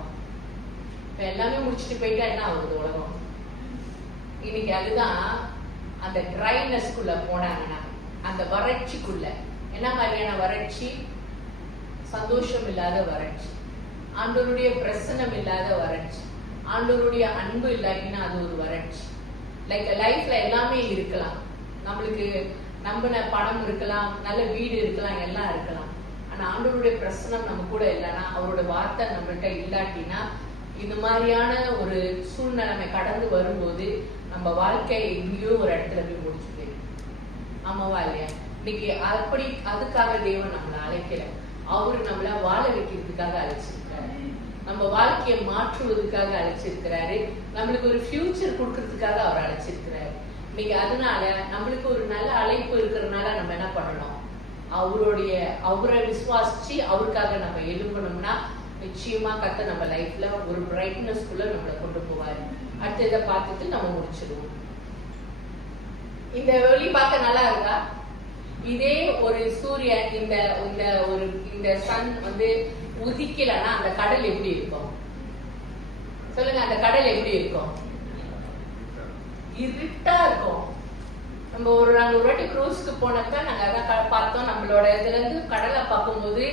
இப்ப எல்லாமே முடிச்சுட்டு போயிட்டா என்ன ஆகுது உலகம்? இன்னைக்கு அதுதான் அந்த ட்ரைனஸ்குள்ள போனாங்கன்னா, அந்த வறட்சிக்குள்ள, என்ன மாதிரியான வறட்சி? சந்தோஷம் இல்லாத வறட்சி, ஆண்டவருடைய பிரசன்னம் இல்லாத வறட்சி, ஆண்டவருடைய அன்பு இல்லாட்டினா அது ஒரு வறட்சி. லைக் லைஃப்ல எல்லாமே இருக்கலாம், நம்மளுக்கு நம்பின பணம் இருக்கலாம், நல்ல வீடு இருக்கலாம், எல்லாம் இருக்கலாம். ஆனா ஆண்டவருடைய பிரசன்னம் நம்ம கூட இல்லைன்னா, அவரோட வார்த்தை நம்மள்கிட்ட இல்லாட்டினா, இந்த மாதிரியான ஒரு சூழ்நிலைமை கடந்து வரும்போது நம்ம வாழ்க்கை எங்கேயோ ஒரு இடத்துல போய் முடிச்சு போயிடும். ஆமாவா இல்லையா? இன்னைக்கு அப்படி அதுக்காக தேவன் நம்மளை அழைக்கல, அவரு நம்மள வாழ வைக்கிறதுக்காக அழைச்சிருக்கிறாரு, நம்ம வாழ்க்கையை மாற்றுவதற்காக அழைச்சிருக்கிறாரு, நம்மளுக்கு ஒரு ஃபியூச்சர் கொடுக்கறதுக்காக அவர் அழைச்சிருக்கிறாரு. இன்னைக்கு அதனால நம்மளுக்கு ஒரு நல்ல அழைப்பு இருக்கிறதுனால நம்ம என்ன பண்ணணும்? அவரை விசுவாசிச்சு அவருக்காக நம்ம எழும்பணும்னா நிச்சயமா கர்த்தர் நம்ம லைஃப்ல ஒரு பிரைட்னஸ்குள்ள நம்மளை கொண்டு போவாரு. அடுத்த இதை பார்த்துட்டு நம்ம முடிச்சிடுவோம். இந்த வெளி பார்க்க நல்லா இருக்கா? இதே ஒரு சூரியன் இந்த சன் உதிக்கலன்னா அந்த கடல் எப்படி இருக்கும்? சொல்லுங்க, அந்த கடல் எப்படி இருக்கும்? இருட்டா இருக்கும். நாங்க ஒரு வாட்டி க்ரூஸ்க்கு போனப்ப நாங்க அதான் பார்த்தோம். நம்மளோட இதுல இருந்து கடலை பார்க்கும்போது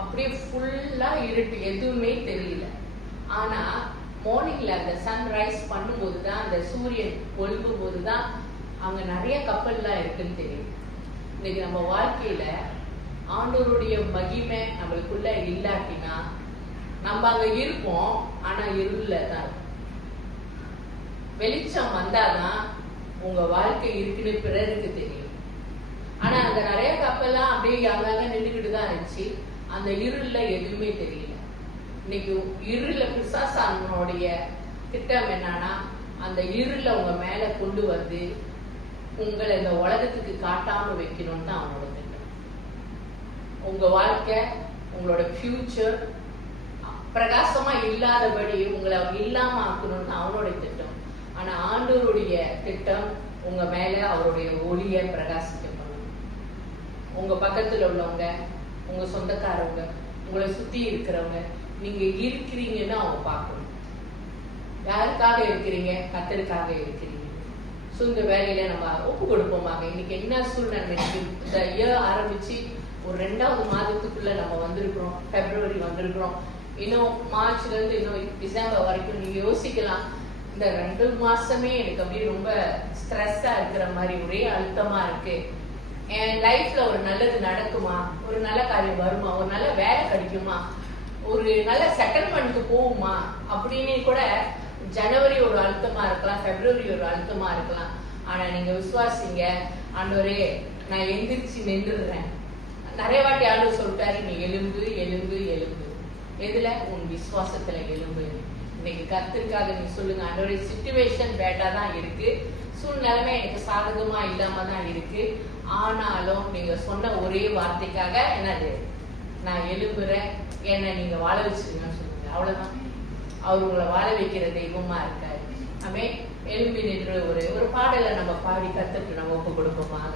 அப்படியே ஃபுல்லா இருட்டு, எதுவுமே தெரியல. ஆனா மார்னிங்ல அந்த சன்ரைஸ் பண்ணும்போது தான், அந்த சூரியன் ஒழுகும் போதுதான் அங்க நிறைய கப்பல்லாம் இருக்குன்னு தெரியும். இன்னைக்கு நம்ம வாழ்க்கையில ஆண்டவருடைய மகிமை நம்மளுக்குள்ள இல்லாட்டினா நம்ம அங்க இருப்போம், ஆனா இருள தான். வெளிச்சம் வந்தாதான் உங்க வாழ்க்கை இருக்குன்னு பிறருக்கு தெரியும். ஆனா அங்க நிறைய கப்பல்லாம் அப்படியே அங்கங்க நின்றுகிட்டு தான் இருந்துச்சு, அந்த இருள்ல எதுவுமே தெரியல. இன்னைக்கு இருள பிசாசானுடைய திட்டம் என்னன்னா, அந்த இருள உங்க மேல கொண்டு வந்து உங்களை இந்த உலகத்துக்கு காட்டாம வைக்கணும்னு தான் அவனோட திட்டம். உங்க வாழ்க்கை, உங்களோட ஃபியூச்சர் பிரகாசமா இல்லாதபடி உங்களை இல்லாம ஆக்கணும்னு அவனோட திட்டம். ஆனா ஆண்டவருடைய திட்டம் உங்க மேல அவருடைய ஒளிய பிரகாசிக்க பண்ணணும். உங்க பக்கத்துல உள்ளவங்க, உங்க சொந்தக்காரவங்க, உங்களை சுத்தி இருக்கிறவங்க, நீங்க இருக்கிறீங்கன்னு அவங்க பார்க்கணும். யாருக்காக இருக்கிறீங்க? கர்த்தருக்காக இருக்கிறீங்க. சோ இந்த வேலையில நம்ம ஒப்பு கொடுப்போமாக. இன்னைக்கு என்ன சூழ்நிலை? இந்த இயர் ஆரம்பிச்சு ஒரு 2வது மாதத்துக்குள்ள நம்ம வந்திருக்கிறோம். பிப்ரவரி வந்திருக்கிறோம். இன்னும் மார்ச்ல இருந்து இன்னும் டிசம்பர் வரைக்கும் நீங்க யோசிக்கலாம், இந்த 2 மாசமே எனக்கு அப்படியே ரொம்ப ஸ்ட்ரெஸ்ஸா இருக்கிற மாதிரி, ஒரே அழுத்தமா இருக்கு. என் லைஃப்ல ஒரு நல்லது நடக்குமா? ஒரு நல்ல காரியம் வருமா? ஒரு நல்ல வேலை கிடைக்குமா? ஒரு நல்ல செட்டில்மெண்ட்க்கு போகுமா? அப்படின்னு கூட ஜனவரி ஒரு அழுத்தமா இருக்கலாம், பிப்ரவரி ஒரு அழுத்தமா இருக்கலாம். ஆனா நீங்க விசுவாசிங்க, ஆண்டவரே நான் எந்திரிச்சு நின்றுடுறேன். நிறைய வாட்டி ஆண்டவர் சொல்லிட்டாரு, நீ எலும்பு எலும்பு எலும்பு. எதுல? உன் விசுவாசத்துல எலும்பு. இன்னைக்கு கர்த்தருக்காக நீ சொல்லுங்க, ஆண்டவரே சிச்சுவேஷன் பேட்டா தான் இருக்கு, சூழ்நிலைமை எனக்கு சாதகமா இல்லாம தான் இருக்கு, ஆனாலும் நீங்க சொன்ன ஒரே வார்த்தைக்காக என்னது, நான் எழும்புறேன், என்ன நீங்க வாழ வச்சிருங்கன்னு சொல்லுங்க. அவ்வளவுதான். அவர் உங்களை வாழ வைக்கிற தெய்வமா இருக்காரு. ஆமே. எழும்பி நின்று ஒரு பாடலை நம்ம பாடி கர்த்தருக்கு நம்ம ஒப்பு கொடுப்போமாக.